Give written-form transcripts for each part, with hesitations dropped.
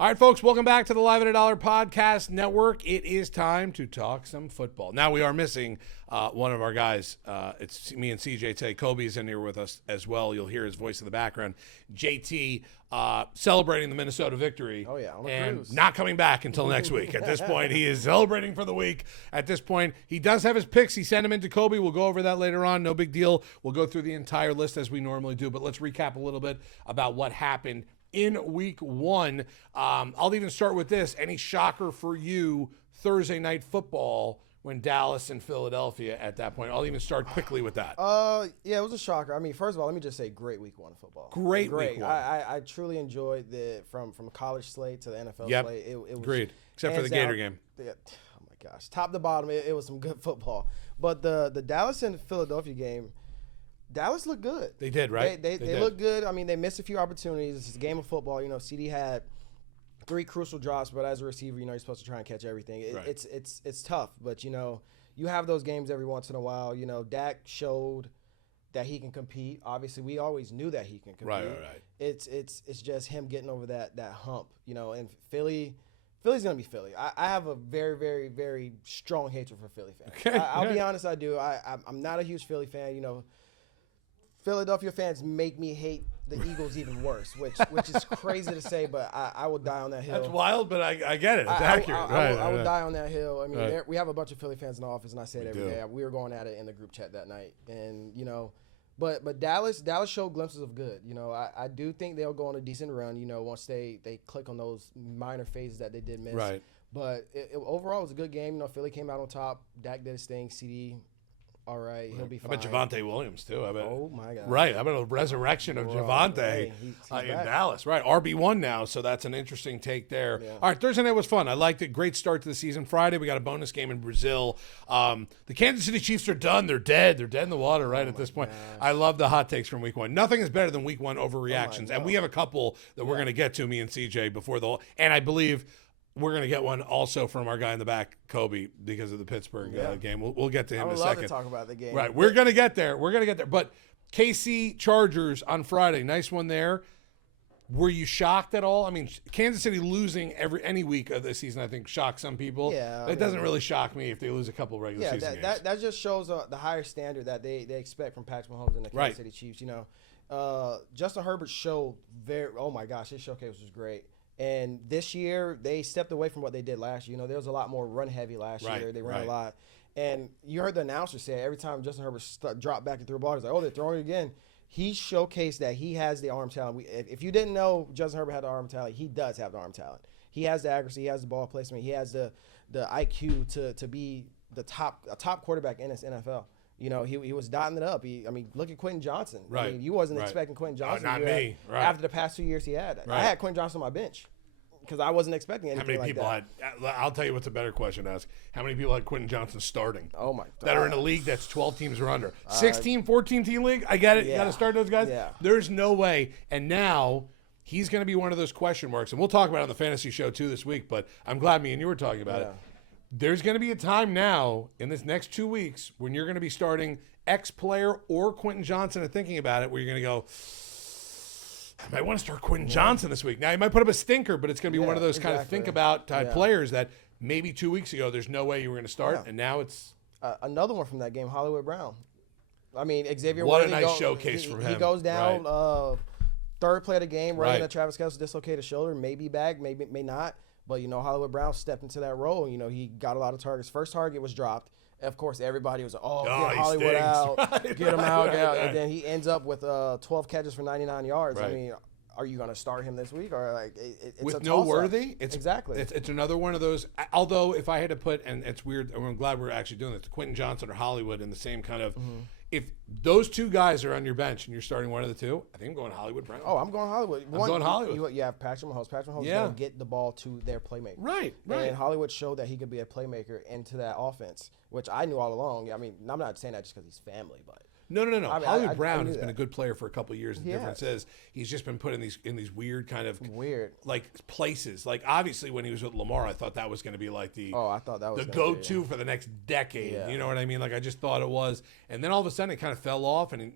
All right, folks, welcome back to the Live at a Dollar Podcast Network. It is time to talk some football. Now, we are missing one of our guys. It's me and CJ today. Kobe is in here with us as well. You'll hear his voice in the background. JT celebrating the Minnesota victory. Oh, yeah, on a and cruise. not coming back until next week. At this point, he is celebrating for the week. At this point, he does have his picks. He sent them into Kobe. We'll go over that later on. No big deal. We'll go through the entire list as we normally do, but let's recap a little bit about what happened in week one. I'll even start with this. Any shocker for you Thursday night football when Dallas and Philadelphia at that point? I'll even start quickly with that. Yeah, it was a shocker. I mean, first of all, let me just say great week one of football. Great week one. I truly enjoyed the from college slate to the NFL Yep. slate. It was Agreed. Except for the Gator game. Oh my gosh, top to bottom, it was some good football. But the Dallas and Philadelphia game, Dallas looked good. They did, right? They looked good. I mean, they missed a few opportunities. It's a game of football. You know, CD had 3 crucial drops, but as a receiver, you know, you're supposed to try and catch everything. Right. It's tough, but you know, you have those games every once in a while. You know, Dak showed that he can compete. Obviously, we always knew that he can compete. Right. It's just him getting over that hump. You know, and Philly's gonna be Philly. I have a very, very, very strong hatred for Philly fans. Okay. I'll be honest, I do. I'm not a huge Philly fan. You know, Philadelphia fans make me hate the Eagles even worse, which is crazy to say, but I will die on that hill. That's wild, but I get it. It's accurate. I would die on that hill. I mean, Right. we have a bunch of Philly fans in the office, and I say it every do. day. We were going at it in the group chat that night, and you know, but Dallas showed glimpses of good. You know, I do think they'll go on a decent run. You know, once they click on those minor phases that they did miss. Right. But overall, it was a good game. You know, Philly came out on top. Dak did his thing. CD. All right, he'll be I fine. bet Javonte Williams, too. I bet. Oh, my God. Right. I bet a resurrection of Javonte Hey, he's in back. Dallas. Right. RB1 now, so that's an interesting take there. Yeah. All right, Thursday night was fun. I liked it. Great start to the season. Friday, we got a bonus game in Brazil. The Kansas City Chiefs are done. They're dead. They're dead in the water right at this point. I love the hot takes from week one. Nothing is better than week one overreactions. And we have a couple that we're going to get to, me and CJ, before the – and I believe – we're going to get one also from our guy in the back, Kobe, because of the Pittsburgh game. We'll get to him I in would a love second. to talk about the game. Right. We're going to get there. But KC Chargers on Friday, nice one there. Were you shocked at all? I mean, Kansas City losing any week of the season, I think, shocks some people. Yeah, It doesn't really shock me if they lose a couple regular season games. that just shows the higher standard that they expect from Patrick Mahomes and the Kansas City Chiefs. You know, Justin Herbert showed oh my gosh, his showcase was great. And this year, they stepped away from what they did last year. You know, there was a lot more run heavy last year. They ran a lot. And you heard the announcer say every time Justin Herbert dropped back and threw a ball, he's like, oh, they're throwing it again. He showcased that he has the arm talent. If you didn't know Justin Herbert had the arm talent, he does have the arm talent. He has the accuracy. He has the ball placement. He has the IQ to be a top quarterback in this NFL. You know, he was dotting it up. Look at Quentin Johnson. Right. I mean, you wasn't expecting Quentin Johnson. not me. Right. After the past 2 years he had. Right. I had Quentin Johnson on my bench because I wasn't expecting anything How many people like had? I'll tell you what's a better question to ask. How many people had Quentin Johnson starting? Oh, my God. That are in a league that's 12 teams or under. 16, 14-team league? I get it. You got to start those guys. Yeah. There's no way. And now he's going to be one of those question marks. And we'll talk about it on the fantasy show, too, this week. But I'm glad me and you were talking about it. There's going to be a time now in this next 2 weeks when you're going to be starting X player or Quentin Johnson and thinking about it where you're going to go, I might want to start Quentin Johnson this week. Now, he might put up a stinker, but it's going to be one of those kind of think about type players that maybe 2 weeks ago there's no way you were going to start, and now it's another one from that game, Hollywood Brown. I mean, Xavier what Worthy a nice showcase from him. He goes down third play of the game, running at Travis Kelce, dislocated shoulder, may be back, may not. But, you know, Hollywood Brown stepped into that role. You know, he got a lot of targets. First target was dropped. Of course, everybody was like, get Hollywood out, get him out. And then he ends up with 12 catches for 99 yards. Right. I mean, are you going to start him this week? Or like it's with a no toss-up. Worthy? Exactly. It's another one of those. Although, if I had to put, and it's weird, I'm glad we're actually doing this, Quentin Johnson or Hollywood in the same kind of, if those two guys are on your bench and you're starting one of the two, I think I'm going Hollywood Brown. Oh, I'm going Hollywood. I'm going Hollywood. You have Patrick Mahomes. Patrick Mahomes is going to get the ball to their playmaker. Right. And Hollywood showed that he could be a playmaker into that offense, which I knew all along. I mean, I'm not saying that just because he's family, but. No. I mean, Hollywood I Brown knew has been that. a good player for a couple of years. The difference is he's just been put in these weird kind of like places. Like obviously when he was with Lamar, I thought that was going to be like I thought that was the go-to for the next decade. Yeah. You know what I mean? Like I just thought it was, and then all of a sudden it kind of fell off, and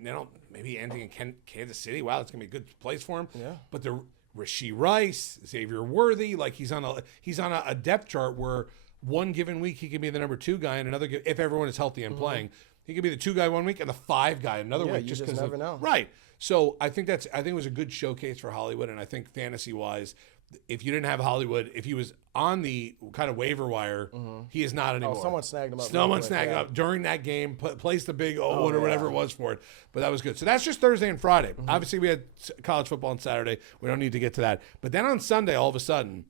maybe ending in Kansas City. Wow, it's going to be a good place for him. Yeah. But the Rashee Rice, Xavier Worthy. Like he's on a depth chart where one given week he could be the number 2 guy, and another if everyone is healthy and playing, he could be the 2 guy one week and the 5 guy another week. You just never know. Right. So I think it was a good showcase for Hollywood, and I think fantasy wise, if you didn't have Hollywood, if he was on the kind of waiver wire, he is not anymore. Oh, someone snagged him up. Someone snagged him up during that game, placed the big or whatever it was for it. But that was good. So that's just Thursday and Friday. Obviously, we had college football on Saturday. We don't need to get to that. But then on Sunday, all of a sudden,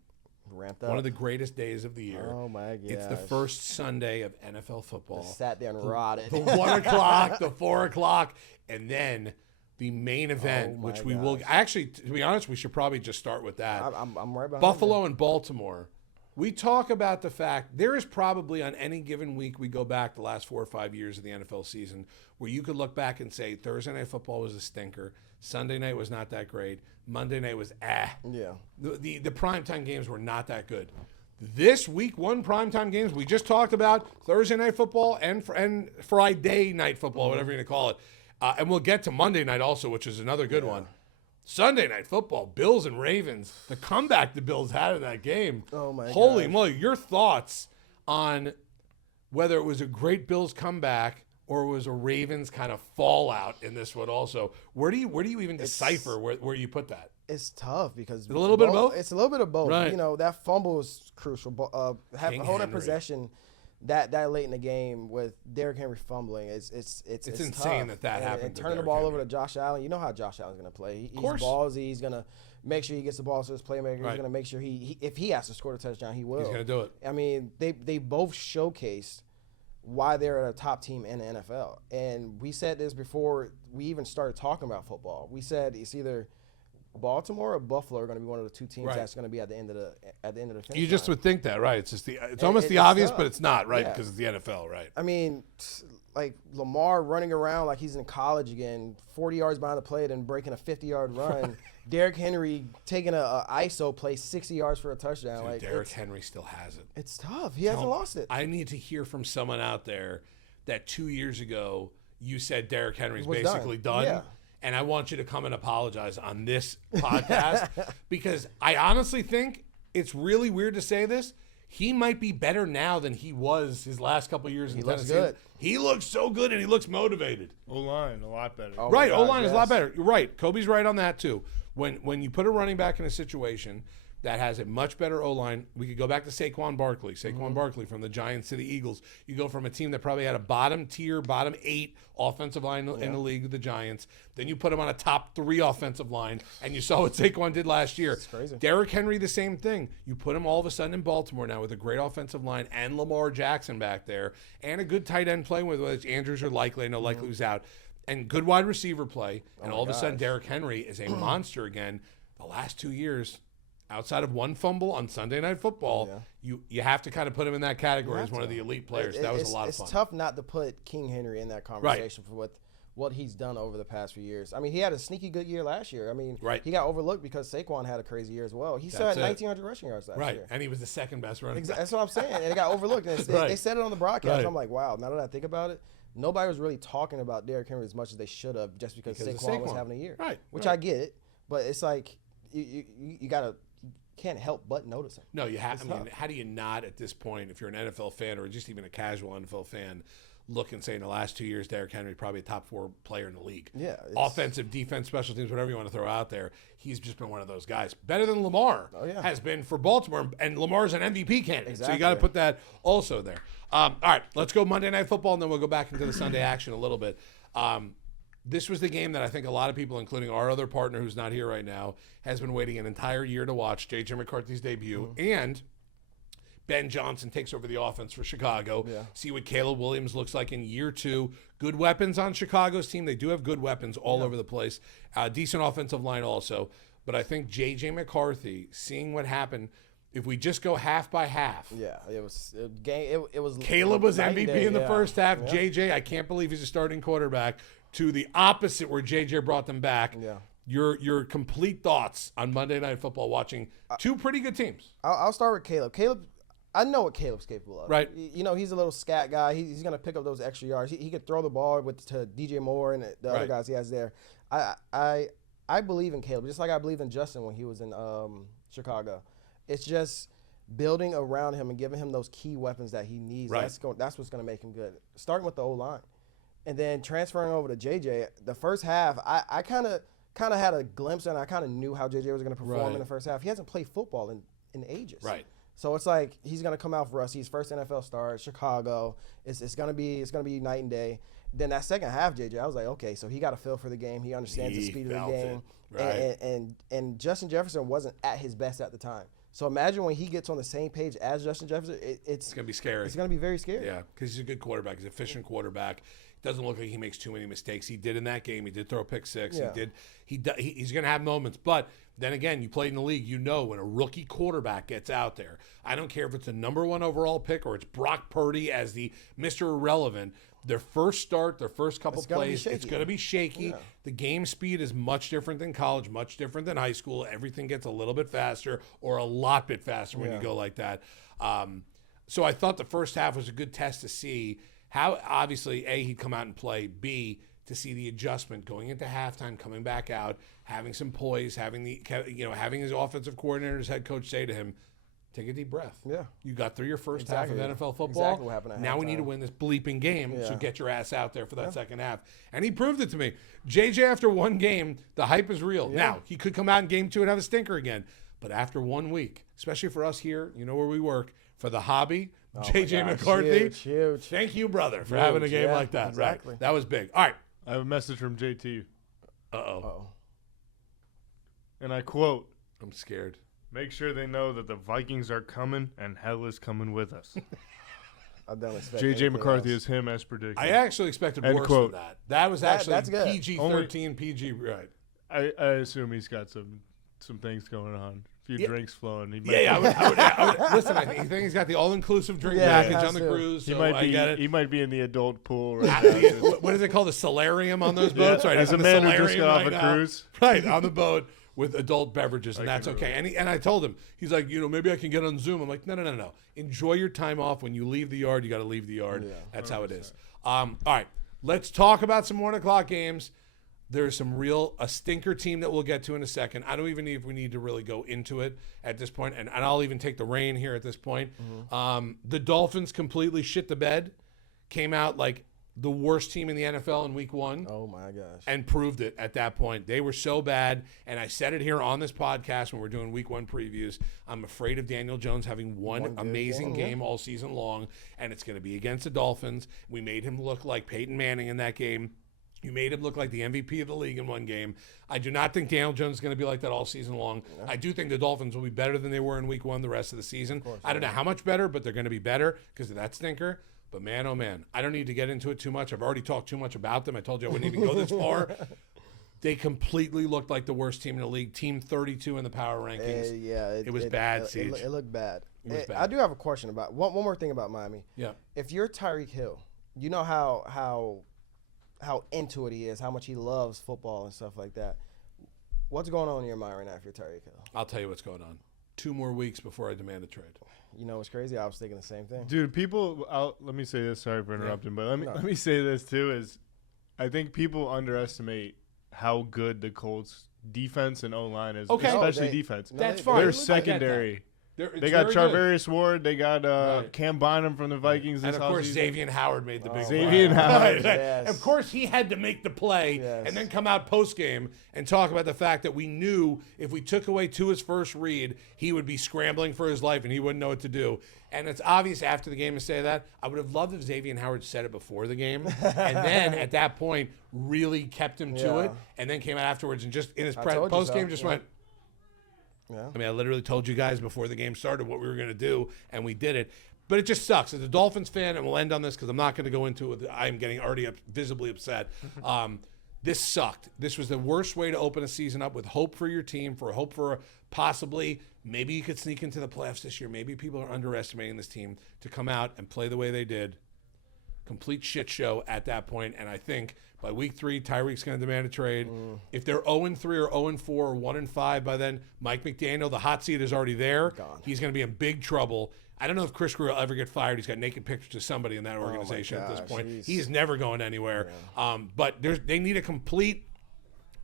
ramped up. One of the greatest days of the year. Oh my god! It's the first Sunday of NFL football. I sat there and rotted. The 1 o'clock, the 4 o'clock, and then the main event, which we will actually, to be honest, we should probably just start with that. I'm right behind Buffalo and Baltimore. We talk about the fact there is probably on any given week we go back the last 4 or 5 years of the NFL season where you could look back and say Thursday Night Football was a stinker, Sunday night was not that great, Monday night was Yeah. The primetime games were not that good. This week one primetime games we just talked about Thursday Night Football and Friday Night Football, whatever you're going to call it. And we'll get to Monday night also, which is another good one. Sunday Night Football, Bills and Ravens. The comeback the Bills had in that game. Oh, my God. Holy moly. Your thoughts on whether it was a great Bills comeback or it was a Ravens kind of fallout in this one also. Where do you even decipher where you put that? It's tough because a little bit of both? It's a little bit of both. Right. You know, that fumble is crucial. Holding possession that late in the game with Derrick Henry fumbling, it's insane tough. that happened. And turning the ball over to Josh Allen, you know how Josh Allen's going to play. He's ballsy. He's going to make sure he gets the ball to his playmaker. He's going to make sure if he has to score the touchdown, he will. He's going to do it. I mean, they both showcased why they're a top team in the NFL. And we said this before we even started talking about football. We said it's either Baltimore or Buffalo are going to be one of the 2 teams that's going to be at the end of the finish You just line. would think that, right? It's just it's almost the obvious, but it's not, right? Because it's the NFL, right? I mean, like Lamar running around like he's in college again, 40 yards behind the plate and breaking a 50-yard run. Derrick Henry taking a ISO play 60 yards for a touchdown. Dude, Derrick Henry still has it. It's tough. He hasn't lost it. I need to hear from someone out there that 2 years ago you said Derrick Henry's basically done. Yeah. And I want you to come and apologize on this podcast because I honestly think it's really weird to say this. He might be better now than he was his last couple of years in Tennessee. Good. He looks so good and he looks motivated. O-line, a lot better. Oh Right, my gosh, O-line is a lot better. You're right. Kobe's right on that too. When you put a running back in a situation that has a much better O-line, we could go back to Saquon Barkley. Barkley from the Giants to the Eagles. You go from a team that probably had a bottom 8 offensive line in the league with the Giants. Then you put him on a top 3 offensive line, and you saw what Saquon did last year. It's crazy. Derrick Henry, the same thing. You put him all of a sudden in Baltimore now with a great offensive line and Lamar Jackson back there and a good tight end playing with, whether it's Andrews or Likely. I know Likely was out. And good wide receiver play. And all of a sudden, Derrick Henry is a monster again. The last 2 years, outside of one fumble on Sunday Night Football, you have to kind of put him in that category as one of the elite players. That was a lot of fun. It's tough not to put King Henry in that conversation for what he's done over the past few years. I mean, he had a sneaky good year last year. I mean, Right. he got overlooked because Saquon had a crazy year as well. He still had 1,900 rushing yards last year. And he was the second best running back. That's what I'm saying. And it got overlooked. And they said it on the broadcast. Right. I'm like, wow, now that I think about it, nobody was really talking about Derrick Henry as much as they should have just because Saquon was having a year. Right. Which I get it. But it's like you can't help but notice him. No, you have. I mean, how do you not at this point, if you're an NFL fan or just even a casual NFL fan, look and say in the last 2 years, Derrick Henry probably a top 4 player in the league. Yeah, offensive, defense, special teams, whatever you want to throw out there. He's just been one of those guys. Better than Lamar has been for Baltimore, and Lamar's an MVP candidate. Exactly. So you got to put that also there. All right, let's go Monday Night Football, and then we'll go back into the Sunday action a little bit. This was the game that I think a lot of people, including our other partner who's not here right now, has been waiting an entire year to watch, J.J. McCarthy's debut. And Ben Johnson takes over the offense for Chicago. See what Caleb Williams looks like in year 2. Good weapons on Chicago's team. They do have good weapons all over the place. Decent offensive line also. But I think J.J. McCarthy, seeing what happened, if we just go half by half. Yeah, it was a game. It was Caleb was MVP in the first half. Yeah. J.J., I can't believe he's a starting quarterback. To the opposite where J.J. brought them back. Yeah. Your complete thoughts on Monday Night Football watching 2 pretty good teams. I'll start with Caleb. I know what Caleb's capable of. Right. You know, he's a little scat guy. He's going to pick up those extra yards. He could throw the ball to DJ Moore and the other guys he has there. I I believe in Caleb, just like I believe in Justin when he was in Chicago. It's just building around him and giving him those key weapons that he needs. Right. That's what's going to make him good. Starting with the O-line. And then transferring over to JJ, the first half, I kind of had a glimpse and I kind of knew how JJ was going to perform in the first half. He hasn't played football in ages. Right. So it's like he's going to come out for us. He's first NFL star, Chicago. It's going to be night and day. Then that second half, JJ, I was like, okay, so he got a feel for the game. He understands the speed of the game. Right. And Justin Jefferson wasn't at his best at the time. So imagine when he gets on the same page as Justin Jefferson, it's going to be scary. It's going to be very scary. Yeah, because he's a good quarterback. He's an efficient quarterback. Doesn't look like he makes too many mistakes. He did in that game. He did throw a pick six. Yeah. He's going to have moments. But then again, you played in the league. You know when a rookie quarterback gets out there, I don't care if it's a number 1 overall pick or it's Brock Purdy as the Mr. Irrelevant. Their first start, their first couple plays, it's going to be shaky. Yeah. The game speed is much different than college, much different than high school. Everything gets a little bit faster or a lot bit faster when you go like that. So I thought the first half was a good test to see how, obviously, A, he'd come out and play, B, to see the adjustment going into halftime, coming back out, having some poise, having his offensive coordinator, his head coach say to him, take a deep breath. Yeah. You got through your first Exactly. half of NFL football. Exactly what happened at now we halftime. need to win this bleeping game, so Yeah. get your ass out there for that second half. And he proved it to me. JJ, after one game, the hype is real. Yeah. Now, he could come out in game 2 and have a stinker again. But after 1 week, especially for us here, you know where we work, for the hobby, JJ gosh, McCarthy, huge. thank you, brother, for Huge, having a game yeah, like that. exactly. Right? That was big. All right. I have a message from JT, Uh-oh. and I quote, I'm scared. make sure they know that the Vikings are coming and hell is coming with us. I don't expect JJ anything McCarthy else. is him as predicted. I actually expected End worse quote. than that. That was actually that's good. PG-13, PG, right. I assume he's got some things going on. A few Yeah. drinks flowing. He Yeah, I would listen, I think he's got the all-inclusive drink Yeah, package he on the has to. cruise, He so might I be. get it. He might be in the adult pool right now. What is it called? The solarium on those boats? Right, As he's a in the man who just solarium got off right a now. cruise. Right, on the boat with adult beverages, and I that's can okay. And I told him, he's like, maybe I can get on Zoom. I'm like, no. Enjoy your time off. When you leave the yard, you got to leave the yard. Yeah, that's how it is. All right, let's talk about some 1 o'clock games. There's a stinker team that we'll get to in a second. I don't even know if we need to really go into it at this point, and I'll even take the reign here at this point. The Dolphins completely shit the bed, came out like the worst team in the NFL in week 1. Oh, my gosh. And proved it at that point. They were so bad, and I said it here on this podcast when we're doing week 1 previews. I'm afraid of Daniel Jones having one good amazing game, game all season long, and it's going to be against the Dolphins. We made him look like Peyton Manning in that game. You made him look like the MVP of the league in one game. I do not think Daniel Jones is going to be like that all season long. Yeah. I do think the Dolphins will be better than they were in week 1 the rest of the season. I don't know how much better, but they're going to be better because of that stinker. But man, oh man, I don't need to get into it too much. I've already talked too much about them. I told you I wouldn't even go this far. They completely looked like the worst team in the league. Team 32 in the power rankings. It was bad, Siege. It looked bad. It was bad. I do have a question about one more thing about Miami. Yeah. If you're Tyreek Hill, you know how into it he is, how much he loves football and stuff like that. What's going on in your mind right now if you're Tyreek Hill? I'll tell you what's going on. 2 more weeks before I demand a trade. You know what's crazy? I was thinking the same thing. Dude, let me say this. Sorry for interrupting, but let me say this too. Is I think people underestimate how good the Colts defense and O-line is, Okay. especially defense. That's fine. Their I get that. secondary. It's They got very good. Charvarius Ward. They got Right. Cam Bynum from the Vikings this And of course, offseason. Xavier Howard made the big play. Xavier Howard. Right. Yes. Of course, he had to make the play and then come out post game and talk about the fact that we knew if we took away Tua's first read, he would be scrambling for his life and he wouldn't know what to do. And it's obvious after the game to say that. I would have loved if Xavier Howard said it before the game and then at that point really kept him to it and then came out afterwards and just in his post game just went. Yeah. I mean, I literally told you guys before the game started what we were going to do, and we did it. But it just sucks. As a Dolphins fan, and we'll end on this because I'm not going to go into it. I'm getting already visibly upset. This sucked. This was the worst way to open a season up with hope for your team, for hope for possibly maybe you could sneak into the playoffs this year. Maybe people are underestimating this team to come out and play the way they did. Complete shit show at that point, and I think by week 3, Tyreek's going to demand a trade. If they're 0-3 or 0-4 or 1-5 by then, Mike McDaniel, the hot seat is already there. Gone. He's going to be in big trouble. I don't know if Chris Greer will ever get fired. He's got naked pictures of somebody in that organization at this point. He's never going anywhere. But they need a complete,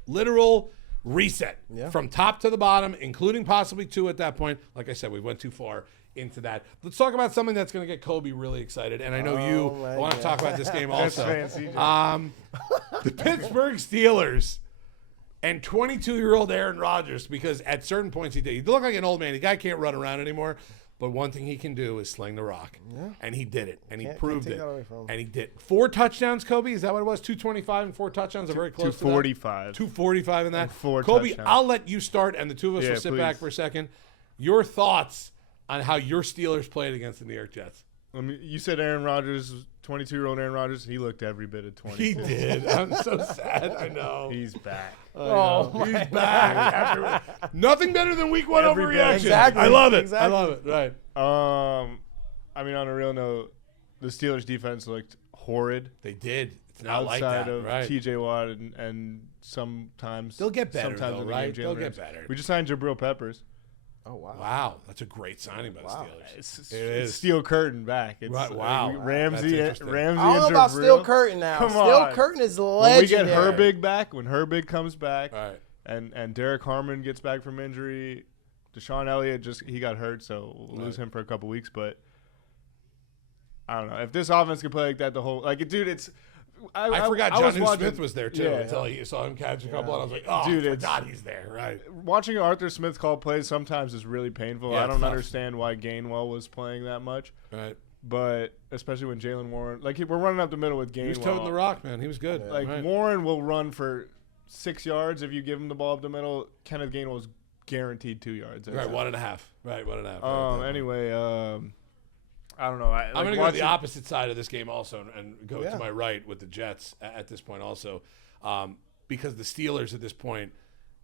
literal reset Yeah. from top to the bottom, including possibly 2 at that point. Like I said, we went too far into that. Let's talk about something that's going to get Kobe really excited. And I know you want to talk about this game also. The Pittsburgh Steelers and 22-year-old Aaron Rodgers, because at certain points he did. He looked like an old man. The guy can't run around anymore. But one thing he can do is sling the rock. Yeah. And he did it. And he proved it. And he did. 4 touchdowns, Kobe? Is that what it was? 225 and 4 touchdowns are very close to that. 245. 245 in that. And 4 Kobe, touchdowns. I'll let you start, and the two of us will sit back for a second. Your thoughts on how your Steelers played against the New York Jets. You said Aaron Rodgers, 22-year-old Aaron Rodgers. He looked every bit of 22. He did. I'm so sad. I know. He's back. He's back. Nothing better than week 1 Every overreaction. Exactly. I love it. Exactly. I love it. Right. I mean, on a real note, the Steelers' defense looked horrid. They did. It's not like Outside that. of Right. T.J. Watt and sometimes They'll get better, sometimes though, in the right? game, They'll Jalen get Ramsey. better. We just signed Jabril Peppers. Oh, wow. Wow. That's a great signing by the Steelers. It's It is. Steel Curtain back. It's, Right, wow. Ramsey, That's interesting. Ramsey I don't know and about Jabril. Steel Curtain now. Come Steel on. Curtain is When we get legendary. Herbig back, when Herbig comes back, Right. and Derek Harmon gets back from injury, Deshaun Elliott he got hurt, so we'll lose him for a couple weeks. But I don't know if this offense can play like that. It's. I forgot I was Jonnu watching- Smith was there, too, Yeah. until you saw him catch a couple, and I was like, oh, Dude, I forgot he's there. Right. Watching Arthur Smith call plays sometimes is really painful. Yeah, I it's don't tough. understand why Gainwell was playing that much, Right. but especially when Jalen Warren, we're running up the middle with Gainwell. He was toting the rock, man. He was good. Like Right. Warren will run for 6 yards if you give him the ball up the middle. Kenneth Gainwell's guaranteed 2 yards. Right, 1.5. Right, 1.5. Anyway, I don't know. I'm going to go to the opposite side of this game also and go Yeah. to my right with the Jets at this point also, because the Steelers at this point,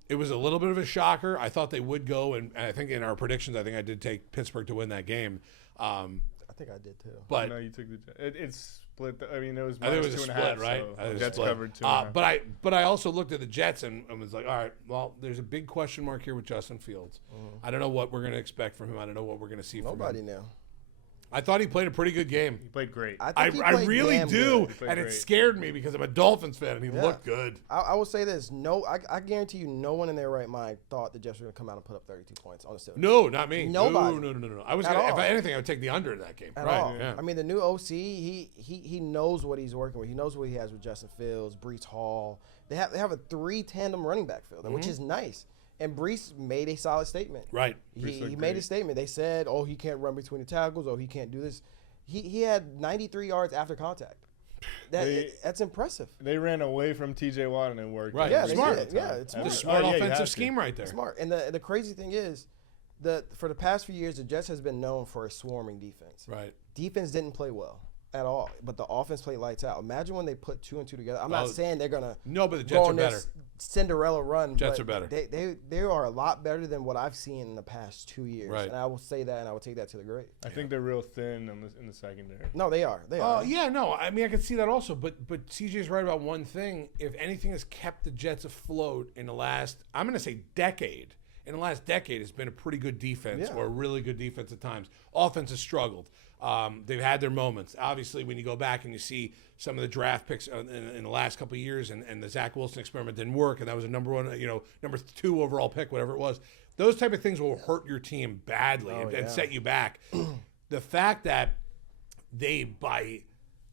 it was a little bit of a shocker. I thought they would go, and I think in our predictions, I think I did take Pittsburgh to win that game. I think I did, too. But No, you took the Jets. It's split. I mean, it was I think it was minus a 2.5, split, right? so I think it was Jets split. covered 2.5. But I also looked at the Jets and was like, all right, well, there's a big question mark here with Justin Fields. I don't know what we're going to expect from him. I don't know what we're going to see from him. Nobody knew. I thought he played a pretty good game. He played great. I really damn do, good. and it great. scared me because I'm a Dolphins fan, and he Yeah. looked good. I will say this. I guarantee you no one in their right mind thought the Jets were going to come out and put up 32 points on the Steelers. No, not me. Nobody. No. I was At gonna, if all. anything, I would take the under in that game. At right? all. Yeah. I mean, the new OC, he knows what he's working with. He knows what he has with Justin Fields, Breece Hall. They have a 3 tandem running back field, which is nice. And Breece made a solid statement. Right. He made a statement. They said, "Oh, he can't run between the tackles. Oh, he can't do this." He had 93 yards after contact. That's impressive. They ran away from T.J. Watt and it worked. Right. Yeah, Smart. they did. Yeah, it's The smart. smart Oh, yeah, you offensive have to. scheme right there. Smart. And the crazy thing is, for the past few years, the Jets has been known for a swarming defense. Right. Defense didn't play well at all, but the offense played lights out. Imagine when they put 2 and 2 together. I'm not saying they're gonna No, but the go Jets are on better. this Cinderella run. Jets but are better. They are a lot better than what I've seen in the past 2 years. Right. And I will say that, and I will take that to the grave. I think they're real thin in the secondary. No, they are. They Oh are. yeah, no. I mean, I can see that also, but CJ's right about one thing. If anything has kept the Jets afloat in the last, I'm going to say decade. In the last decade, it's been a pretty good defense, Yeah. or a really good defense at times. Offense has struggled. They've had their moments. Obviously, when you go back and you see some of the draft picks in the last couple of years, and the Zach Wilson experiment didn't work, and that was a number 2 overall pick, whatever it was. Those type of things will hurt your team badly and set you back. The fact that they,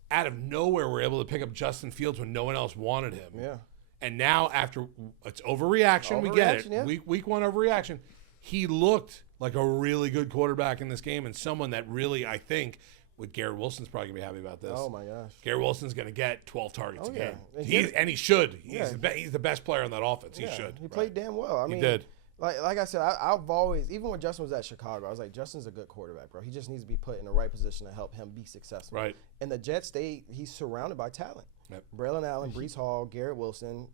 out of nowhere, were able to pick up Justin Fields when no one else wanted him. Yeah. And now, after it's overreaction, we get it. Overreaction, yeah. Week 1 overreaction. He looked like a really good quarterback in this game, and someone that really, I think, with Garrett Wilson's probably gonna be happy about this. Oh my gosh. Garrett Wilson's gonna get 12 targets a yeah. game. And He should. Yeah. He's the best player on that offense. He Yeah, should. He played damn well. I mean, did. Like I said, I've always, even when Justin was at Chicago, I was like, Justin's a good quarterback, bro. He just needs to be put in the right position to help him be successful. Right. And the Jets, he's surrounded by talent. Yep. Braylon Allen, Breece Hall, Garrett Wilson,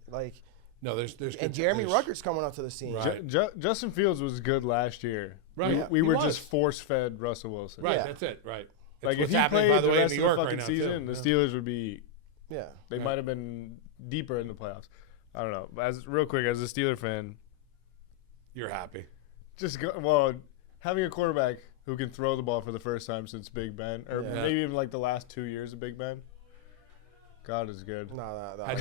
No, there's and Jeremy Ruckert's coming onto the scene. Right. Justin Fields was good last year. Right. We He were was. just force-fed Russell Wilson. Right. Yeah. That's it. Right. Like, It's if he happening, played by the way, in rest New of York the right fucking now, season, too. the Steelers would be Yeah. They might have been deeper in the playoffs. I don't know. Real quick, as a Steeler fan, You're happy. having a quarterback who can throw the ball for the first time since Big Ben, or Yeah. maybe even like the last 2 years of Big Ben. God is good. No. Had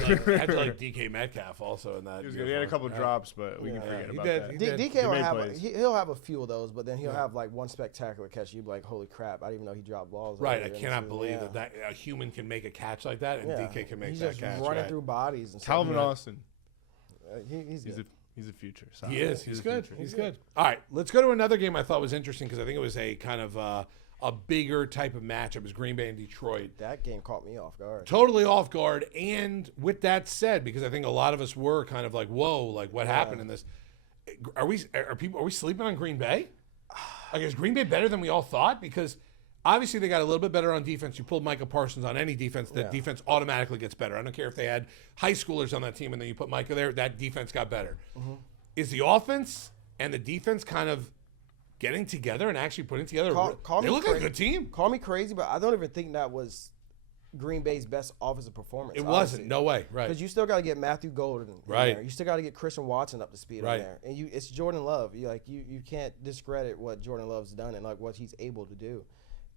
to like DK Metcalf also in that. He was good. He had a couple drops, but we can Yeah. forget He about did. that. He D- did. DK He will made have plays. he'll have a few of those, but then he'll have like one spectacular catch. You'd be like, holy crap! I didn't even know he dropped balls. Right, I earlier in the cannot season. believe Yeah. that a human can make a catch like that, and Yeah. DK can make He's that just catch. running Right. through bodies and stuff. Calvin Right. Austin. He's He's good. a future. He is. He's a good. future. He's good. All right, let's go to another game I thought was interesting because I think it was a kind of a bigger type of matchup. It was Green Bay and Detroit. That game caught me off guard. Totally off guard. And with that said, because I think a lot of us were kind of like, whoa, like what happened in this? Are we sleeping on Green Bay? Like, is Green Bay better than we all thought? Because obviously they got a little bit better on defense. You pulled Micah Parsons on any defense, that defense automatically gets better. I don't care if they had high schoolers on that team and then you put Micah there, that defense got better. Is the offense and the defense kind of getting together and actually putting together? Call They me look like a cra- good team. Call me crazy, but I don't even think that was Green Bay's best offensive performance. It wasn't. No way. Right. Because you still got to get Matthew Golden in Right. there. You still got to get Christian Watson up to speed Right. in there. And it's Jordan Love. You can't discredit what Jordan Love's done and like what he's able to do.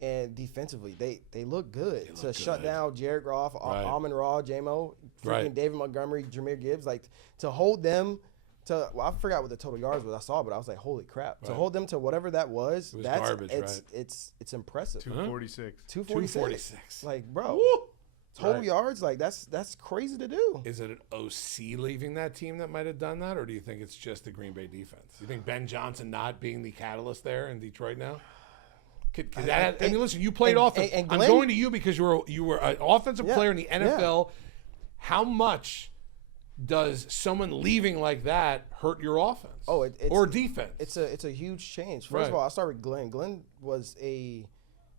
And defensively, they look good to shut down Jared Goff, Right. Amon Ra, J-Mo, freaking Right. David Montgomery, Jahmyr Gibbs, like to hold them to. Well, I forgot what the total yards was. I saw, but I was like, holy crap! To Right. hold them to whatever that was, was that's garbage, right? it's impressive. 246. 246. Like, bro, Woo! total Right. yards, like that's crazy to do. Is it an OC leaving that team that might have done that, or do you think it's just the Green Bay defense? You think Ben Johnson not being the catalyst there in Detroit now? Could that? I mean, listen, you played and- offense. and I'm Glenn- going to you because you were an offensive Yeah, player in the NFL. How much does someone leaving like that hurt your offense? Oh, it's or defense? It's a huge change. First Right. of all, I'll start with Glenn. Glenn was a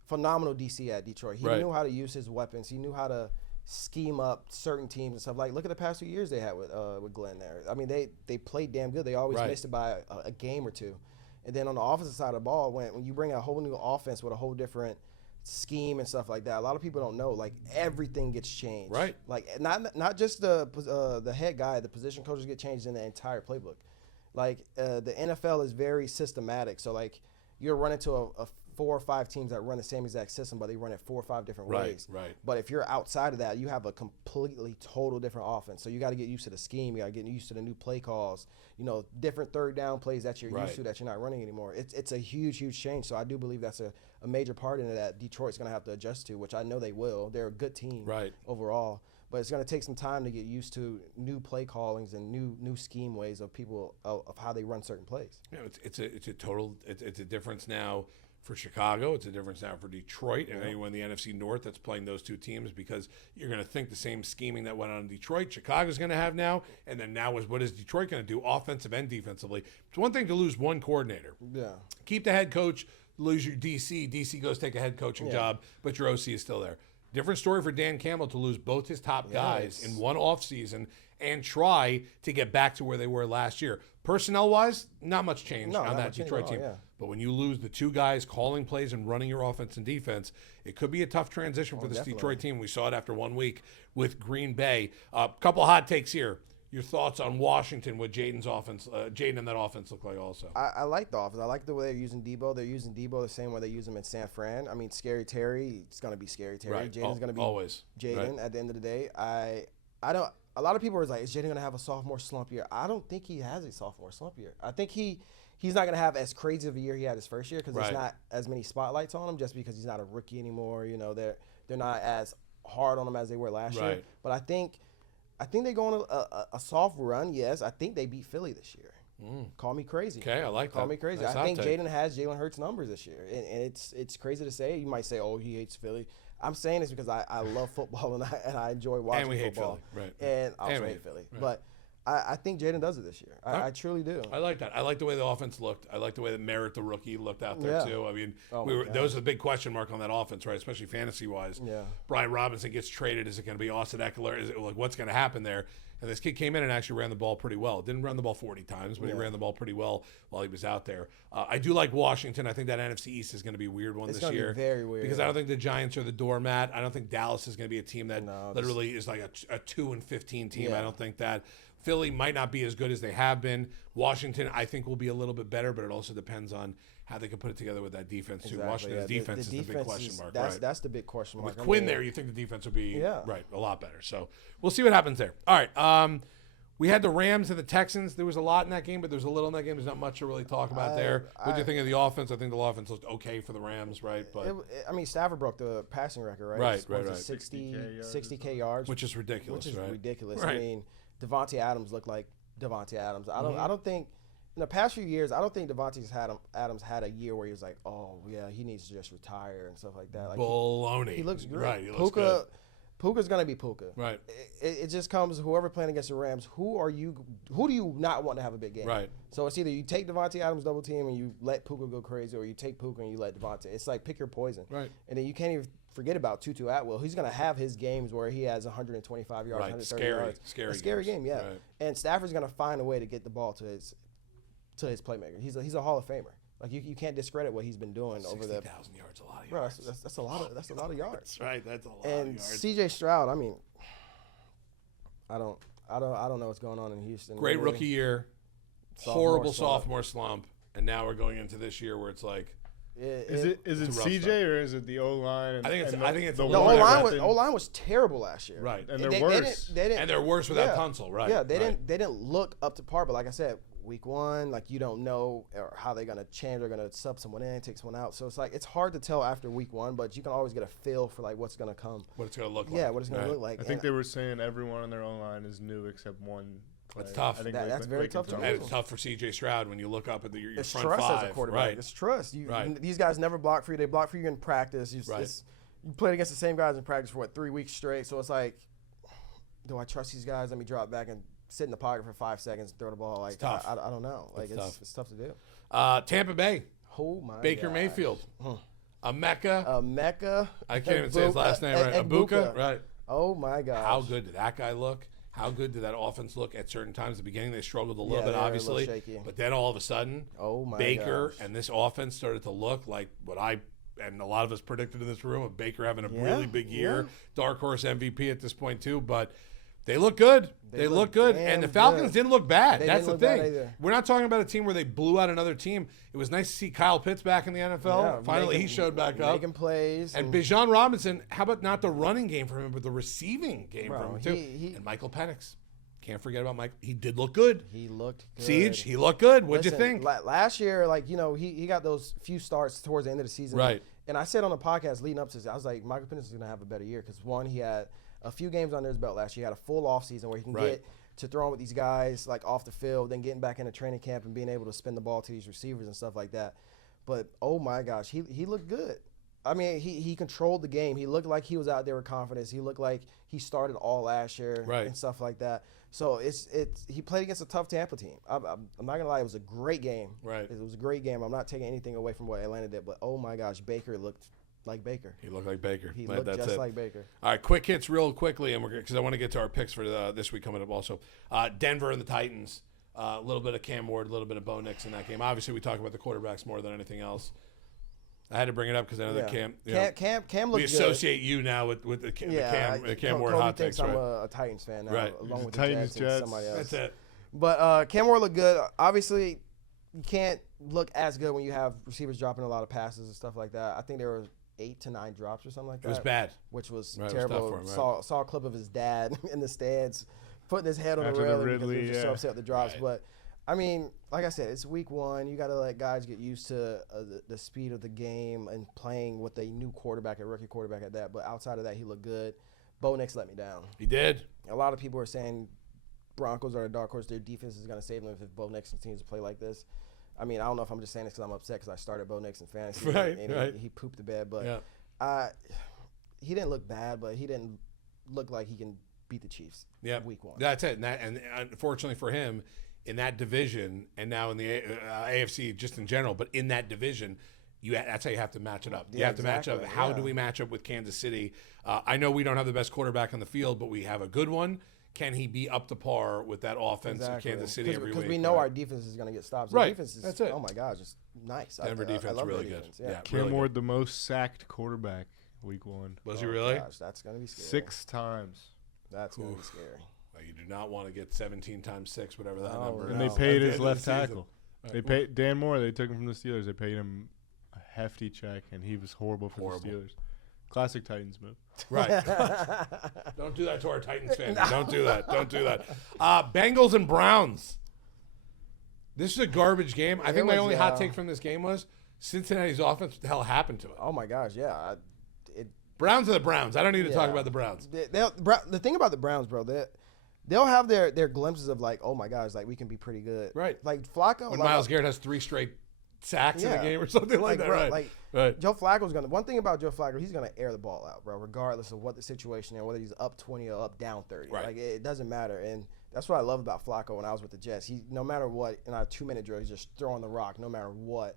phenomenal DC at Detroit. He Right. knew how to use his weapons. He knew how to scheme up certain teams and stuff. Like, look at the past 2 years they had with Glenn there. I mean, they played damn good. They always Right. missed it by a game or two. And then on the offensive side of the ball, when you bring a whole new offense with a whole different scheme and stuff like that, a lot of people don't know. Like, everything gets changed. Right. Like, not just the head guy, the position coaches get changed in the entire playbook. Like, the NFL is very systematic. So, like, you're running to a 4 or 5 teams that run the same exact system, but they run it 4 or 5 different Right, ways. right. But if you're outside of that, you have a completely total different offense. So you got to get used to the scheme. You got to get used to the new play calls. Different third down plays that you're Right. used to that you're not running anymore. It's a huge change. So I do believe that's a major part in it that Detroit's going to have to adjust to, which I know they will. They're a good team Right. overall. But it's going to take some time to get used to new play callings and new scheme ways of people of how they run certain plays. It's a difference now for Chicago. It's a difference now for Detroit and anyone in the NFC North that's playing those two teams, because you're going to think the same scheming that went on in Detroit, Chicago's going to have now, and then now is what is Detroit going to do offensive and defensively? It's one thing to lose one coordinator. Yeah. Keep the head coach, lose your DC. DC goes take a head coaching job, but your OC is still there. Different story for Dan Campbell to lose both his top guys in one offseason and try to get back to where they were last year. Personnel-wise, not much change No, on not that much change Detroit at all, team. yeah. But when you lose the two guys calling plays and running your offense and defense, it could be a tough transition for this definitely. Detroit team. We saw it after 1 week with Green Bay. A couple hot takes here. Your thoughts on Washington, what Jaden's offense, Jaden and that offense look like also? I like the offense. I like the way they're using Debo. They're using Debo the same way they use him in San Fran. I mean, Scary Terry, it's going to be Scary Terry. Right. Jaden's going to be Always. Jaden Right. at the end of the day. I don't. A lot of people are like, is Jaden going to have a sophomore slump year? I don't think he has a sophomore slump year. I think he's not going to have as crazy of a year he had his first year because Right. there's not as many spotlights on him just because he's not a rookie anymore. They're not as hard on him as they were last year. Right. But I think they go on a soft run. Yes, I think they beat Philly this year. Call me crazy. Okay, I like that. Call me crazy. Nice I think hot take. Jaden has Jalen Hurts numbers this year, and it's crazy to say. You might say, "Oh, he hates Philly." I'm saying this because I love football and I enjoy watching And we hate football. Philly, right. And I also And we hate hate Philly, Philly, but I think Jaden does it this year. I truly do. I like that. I like the way the offense looked. I like the way that Merritt, the rookie, looked out there Yeah. too. I mean, Oh my God. there was a big question mark on that offense, right? Especially fantasy wise. Yeah. Brian Robinson gets traded. Is it going to be Austin Eckler? Is it like what's going to happen there? And this kid came in and actually ran the ball pretty well. Didn't run the ball 40 times, but he ran the ball pretty well while he was out there. I do like Washington. I think that NFC East is going to be a weird one It's this gonna be year. very weird. Because I don't think the Giants are the doormat. I don't think Dallas is going to be a team that No, literally is like a 2-15 team. Yeah. I don't think that. Philly might not be as good as they have been. Washington, I think, will be a little bit better, but it also depends on how they could put it together with that defense too. Exactly, Washington's defense is the big question mark. That's the big question mark. With Quinn there, you think the defense will be Yeah. right a lot better. So we'll see what happens there. All right. We had the Rams and the Texans. There was a lot in that game, but there's a little in that game. There's not much to really talk about there. What do you think of the offense? I think the offense looked okay for the Rams, right? But I mean, Stafford broke the passing record, right? Right, It's, what right, is it, right. 60K yards, which is ridiculous, right? ridiculous. Right. I mean, Devontae Adams looked like Devontae Adams. I don't think in the past few years, I don't think Devontae Adams had a year where he was like, oh yeah, he needs to just retire and stuff like that. Like Baloney. he looks great. Right, he looks good. Puka's gonna be Puka. Right. It just comes whoever playing against the Rams. Who do you not want to have a big game? Right. So it's either you take Devontae Adams double team and you let Puka go crazy, or you take Puka and you let Devontae. It's like pick your poison. Right. And then you can't even forget about Tutu Atwell. He's gonna have his games where he has 125 yards, Right. 130 yards. Scary game, yeah. Right. And Stafford's gonna find a way to get the ball to his playmaker. He's a Hall of Famer. Like you can't discredit what he's been doing over the 60,000 yards, a lot of bro. yards. That's a lot of yards. That's right. That's a lot And of yards. C.J. Stroud, I mean, I don't know what's going on in Houston. Great really. rookie year, horrible sophomore slump, and now we're going into this year where it's like Is it it's a rough CJ start. or is it the O line? I think it's the the No, one that O line was terrible last year. right, and They they're worse. didn't, and they're worse without yeah. Tunsil, right? Yeah, they right. didn't look up to par. But like I said, week one, like you don't know or how they're gonna change. They're gonna sub someone in, take someone out. So it's like it's hard to tell after week one, but you can always get a feel for like what's gonna come. What it's going to look like. Yeah, what it's gonna right. look like. I think And they were saying everyone on their own line is new except one. That's player. tough. I think That's very tough to And do. it's tough for C.J. Stroud when you look up at your it's front trust five. as a quarterback. Right. It's trust. Right. These guys never block for you. They block for you in practice. You played against the same guys in practice for 3 weeks straight. So it's like, do I trust these guys? Let me drop back and sit in the pocket for 5 seconds and throw the ball. Like tough. I don't know. Like it's tough to do. Tampa Bay, Oh my Baker gosh. Mayfield, a Mecca. Mecca. I can't even say his last name right. Abuka, right? Oh my gosh. How good did that guy look? How good did that offense look at certain times? At the beginning, they struggled a little Yeah, bit, they were a obviously. little shaky. But then all of a sudden, Oh my Baker gosh. and this offense started to look like what I and a lot of us predicted in this room of Baker having a Yeah, really big year. yeah. Dark horse MVP at this point, too. But they look good. They look look good. damn And the Falcons good. didn't look bad. They That's didn't the look bad thing. either. We're not talking about a team where they blew out another team. It was nice to see Kyle Pitts back in the NFL. Yeah, Finally, he making- showed back up. making plays. And Bijan Robinson, how about not the running game for him, but the receiving game Bro, for him, too. he- And Michael Penix. Can't forget about Mike. He did look good. he looked good. Siege, he looked good. What'd you Listen, think? Last year, like, he got those few starts towards the end of the season. Right. And I said on the podcast leading up to this, I was like, Michael Penix is going to have a better year because, one, he had a few games under his belt last year. He had a full offseason where he can Right. get to throwing with these guys, like, off the field, then getting back into training camp and being able to spin the ball to these receivers and stuff like that. But, oh, my gosh, he looked good. I mean, he controlled the game. He looked like he was out there with confidence. He looked like he started all last year Right. and stuff like that. So he played against a tough Tampa team. I'm not gonna lie, it was a great game. Right. It was a great game. I'm not taking anything away from what Atlanta did, but oh my gosh, Baker looked like Baker. He looked like Baker. He Right, looked that's just it. like Baker. All right, quick hits real quickly, and because I want to get to our picks for this week coming up also. Denver and the Titans. A little bit of Cam Ward, a little bit of Bo Nix in that game. Obviously, we talk about the quarterbacks more than anything else. I had to bring it up because I know that Cam. You know, Cam we looked associate you now with the Cam Ward Kobe hot thinks takes, I'm right? a Titans fan now, Right. along with the Titans, Jets and Jets. somebody else. That's it. But Cam Ward looked good. Obviously, you can't look as good when you have receivers dropping a lot of passes and stuff like that. I think there were 8 to 9 drops or something like that. It was bad. Which was Right, it was tough terrible. for him, right. Saw a clip of his dad in the stands putting his head on After the the railing because he Ridley, was just so yeah. upset with the drops. Right. But I mean, like I said, it's week one. You got to let guys get used to the speed of the game and playing with a new quarterback, a rookie quarterback at that. But outside of that, he looked good. Bo Nix let me down. He did. A lot of people are saying Broncos are a dark horse. Their defense is going to save them if Bo Nix continues to play like this. I mean, I don't know if I'm just saying this because I'm upset because I started Bo Nix in fantasy. Right, and right. He pooped the bed. But Yeah. he didn't look bad, but he didn't look like he can beat the Chiefs week one. That's it. And unfortunately for him, in that division, and now in the AFC just in general, but in that division, that's how you have to match it up. You Yeah, have to match up. exactly, How yeah. do we match up with Kansas City? I know we don't have the best quarterback on the field, but we have a good one. Can he be up to par with that offense in Kansas City every week? Because we know our defense is going to get stops. Right. The defense is, That's it. Oh, my gosh, it's nice. Denver I defense love really their good. defense, Yeah. Cam Really Ward, the most sacked quarterback week one. Was he really? Gosh, that's going to be scary. 6 times. That's going to be scary. Well, you do not want to get 17 times 6, whatever that Oh, number is. And they No. paid At the his end of left the season. tackle. They paid Dan Moore. They took him from the Steelers. They paid him a hefty check, and he was horrible for the Steelers. Classic Titans move. Right. Don't do that to our Titans fans. Don't do that. Don't do that. Bengals and Browns. This is a garbage game. I think my only hot take from this game was Cincinnati's offense. What the hell happened to it? Oh my gosh, yeah. Browns are the Browns. I don't need to talk about the Browns. The thing about the Browns, bro, they'll have their glimpses of like, oh my gosh, like we can be pretty good. Right. Like Flacco. When Myles Garrett has 3 straight sacks in a game or something like that. Bro, right. Right. Joe Flacco's one thing about Joe Flacco, he's gonna air the ball out, bro, regardless of what the situation is, whether he's up 20 or up down 30. Right. Like it doesn't matter. And that's what I love about Flacco when I was with the Jets. He no matter what, in our 2-minute drill, he's just throwing the rock no matter what.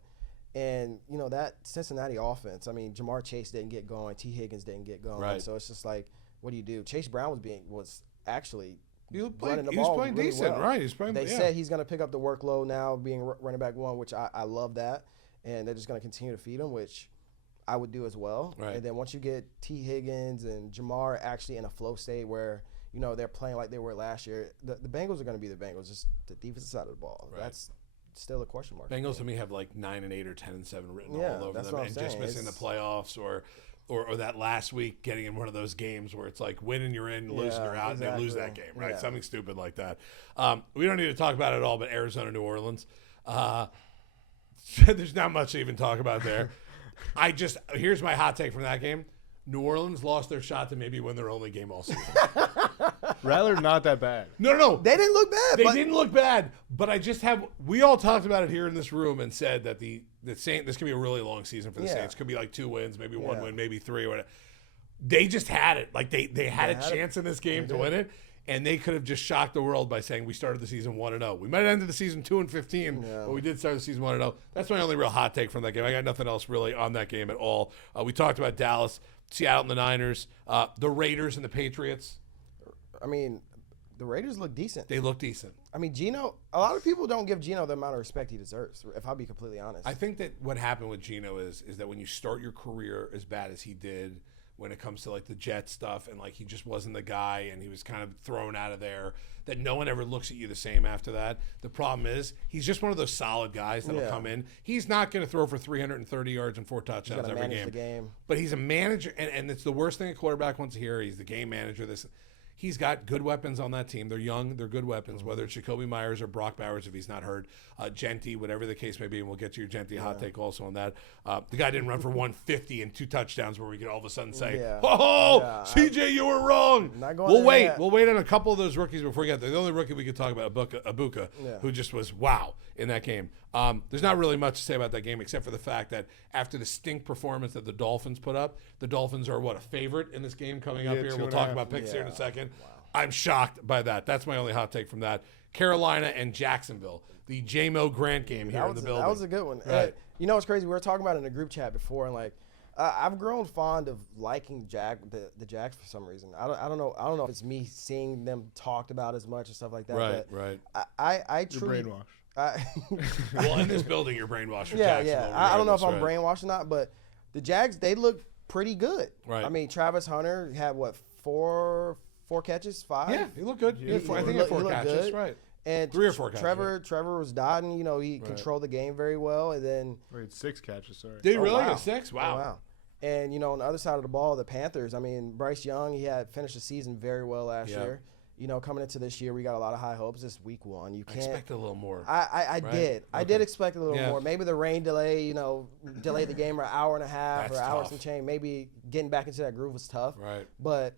And, that Cincinnati offense, I mean, Jamar Chase didn't get going. T. Higgins didn't get going. Right. So it's just like, what do you do? Chase Brown was actually He was running playing, the he was ball playing really decent, well. right? He's playing. They said he's going to pick up the workload now, being running back 1, which I love that. And they're just going to continue to feed him, which I would do as well. Right. And then once you get T. Higgins and Jamar actually in a flow state where, they're playing like they were last year, the Bengals are going to be the Bengals, just the defensive side of the ball. Right. That's still a question mark. Bengals to me have like 9-8 or 10-7 written Yeah, all over that's them, what I'm and just saying. missing the playoffs or that last week getting in one of those games where it's like winning you're in, losing you're out, and they lose that game, right? Yeah. Something stupid like that. We don't need to talk about it at all, but Arizona, New Orleans. There's not much to even talk about there. Here's my hot take from that game. New Orleans lost their shot to maybe win their only game all season. Rattler not that bad. No. They didn't look bad. They didn't look bad, but we all talked about it here in this room and said that the Saints, this could be a really long season for the Saints. Could be like 2 wins, maybe 1 win, maybe 3 or whatever. They just had it. Like they had a chance in this game to win it, and they could have just shocked the world by saying we started the season 1-0. We might have ended the season 2-15, but we did start the season 1-0. That's my only real hot take from that game. I got nothing else really on that game at all. We talked about Dallas, Seattle, and the Niners, the Raiders and the Patriots. I mean, the Raiders look decent. They look decent. I mean, Geno, a lot of people don't give Geno the amount of respect he deserves, if I'll be completely honest. I think that what happened with Geno is that when you start your career as bad as he did when it comes to like the Jet stuff and like he just wasn't the guy and he was kind of thrown out of there, that no one ever looks at you the same after that. The problem is he's just one of those solid guys that'll come in. He's not going to throw for 330 yards and 4 touchdowns every game. But he's a manager, and it's the worst thing a quarterback wants to hear. He's the game manager. He's got good weapons on that team. They're young. They're good weapons, whether it's Jacoby Myers or Brock Bowers if he's not hurt. Genty, whatever the case may be, and we'll get to your Genty hot take also on that. The guy didn't run for 150 and 2 touchdowns where we could all of a sudden say, CJ, you were wrong. We'll wait. We'll wait on a couple of those rookies before we get there. The only rookie we could talk about, Ibuka, who just was wow in that game. There's not really much to say about that game except for the fact that after the stink performance that the Dolphins put up, the Dolphins are a favorite in this game coming up here. We'll talk about picks here in a second. Wow. I'm shocked by that. That's my only hot take from that. Carolina and Jacksonville, the J-Mo Grant game here in the building. That was a good one. Right. It's crazy. We were talking about it in a group chat before, and I've grown fond of liking the Jags for some reason. I don't know. I don't know if it's me seeing them talked about as much and stuff like that. Right. I truly brainwashed. Well, in this building, you're brainwashed. Yeah. I don't know if I'm brainwashed or not, but the Jags, they look pretty good. Right. I mean, Travis Hunter had 4 catches, 5. Yeah, he looked good. I think he had 4 catches. Good. Right. And 3 or 4 catches. Trevor was dotting. He controlled the game very well, and then he had 6 catches. Sorry. Did he really wow. get 6? Wow. Oh, wow. And on the other side of the ball, the Panthers. I mean, Bryce Young, he had finished the season very well last year. Coming into this year, we got a lot of high hopes. It's week 1. You can't expect a little more. I did. I did expect a little more. Maybe the rain delay, delayed the game for an hour and a half or an hour some change. Maybe getting back into that groove was tough. Right. But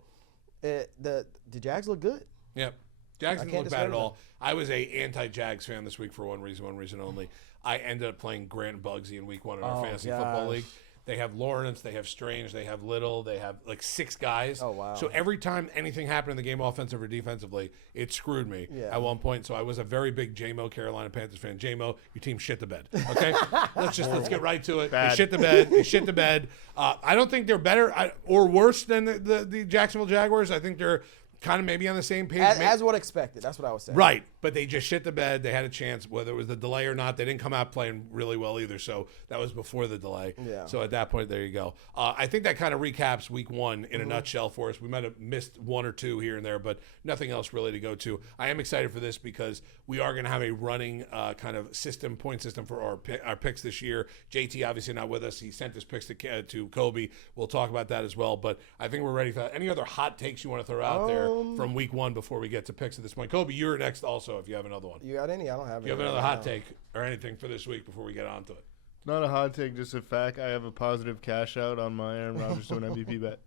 the Jags look good. Yep. Jags didn't look bad at all. I was a anti-Jags fan this week for one reason only. I ended up playing Grant and Bugsy in week 1 in our fantasy football league. They have Lawrence, they have Strange, they have Little, they have 6 guys. Oh, wow. So every time anything happened in the game offensive or defensively, it screwed me at one point. So I was a very big J-Mo Carolina Panthers fan. J-Mo, your team shit the bed. Okay? let's get right to it. Bad. They shit the bed. I don't think they're better or worse than the Jacksonville Jaguars. I think they're kind of maybe on the same page. As what expected. That's what I was saying. Right. but they just shit the bed. They had a chance, whether it was the delay or not. They didn't come out playing really well either, so that was before the delay. Yeah. So at that point, there you go. I think that kind of recaps week 1 in a nutshell for us. We might have missed 1 or 2 here and there, but nothing else really to go to. I am excited for this because we are going to have a running kind of point system for our picks this year. JT obviously not with us. He sent his picks to Kobe. We'll talk about that as well, but I think we're ready for that. Any other hot takes you want to throw out there from week 1 before we get to picks at this point? Kobe, you're next also if you have another one. You got any? I don't have any. You have another hot take or anything for this week before we get on to it? Not a hot take, just a fact. I have a positive cash out on my Aaron Rodgers to an MVP bet.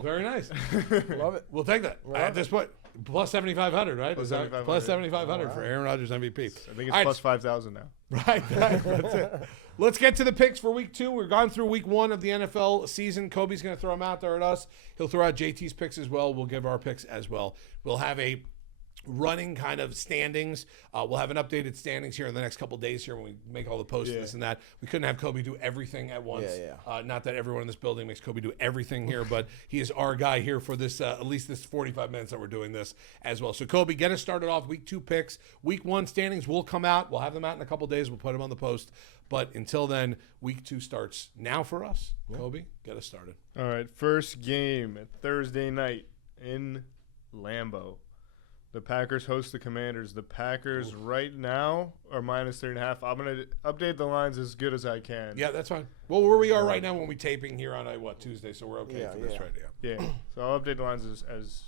Very nice. Love it. We'll take that. At this point, plus 7,500, right? Plus Is that 7,500. plus 7,500 wow. for Aaron Rodgers MVP. I think it's All right. plus 5,000 now. Right, that's it. Let's get to the picks for week 2. We're gone through week 1 of the NFL season. Kobe's going to throw them out there at us. He'll throw out JT's picks as well. We'll give our picks as well. We'll have a running kind of standings. We'll have an updated standings here in the next couple of days here when we make all the posts and this and that. We couldn't have Kobe do everything at once. Not that everyone in this building makes Kobe do everything here, but he is our guy here for this, at least this 45 minutes that we're doing this as well. So Kobe, get us started off. Week 2 picks. Week 1 standings will come out. We'll have them out in a couple of days. We'll put them on the post. But until then, week 2 starts now for us. Kobe, get us started. All right, first game Thursday night in Lambeau. The Packers host the Commanders. The Packers right now are minus 3.5. I'm going to update the lines as good as I can. Yeah, that's fine. Well, where we are right now when we're taping here on Tuesday, so we're okay for this right now. Yeah. So I'll update the lines as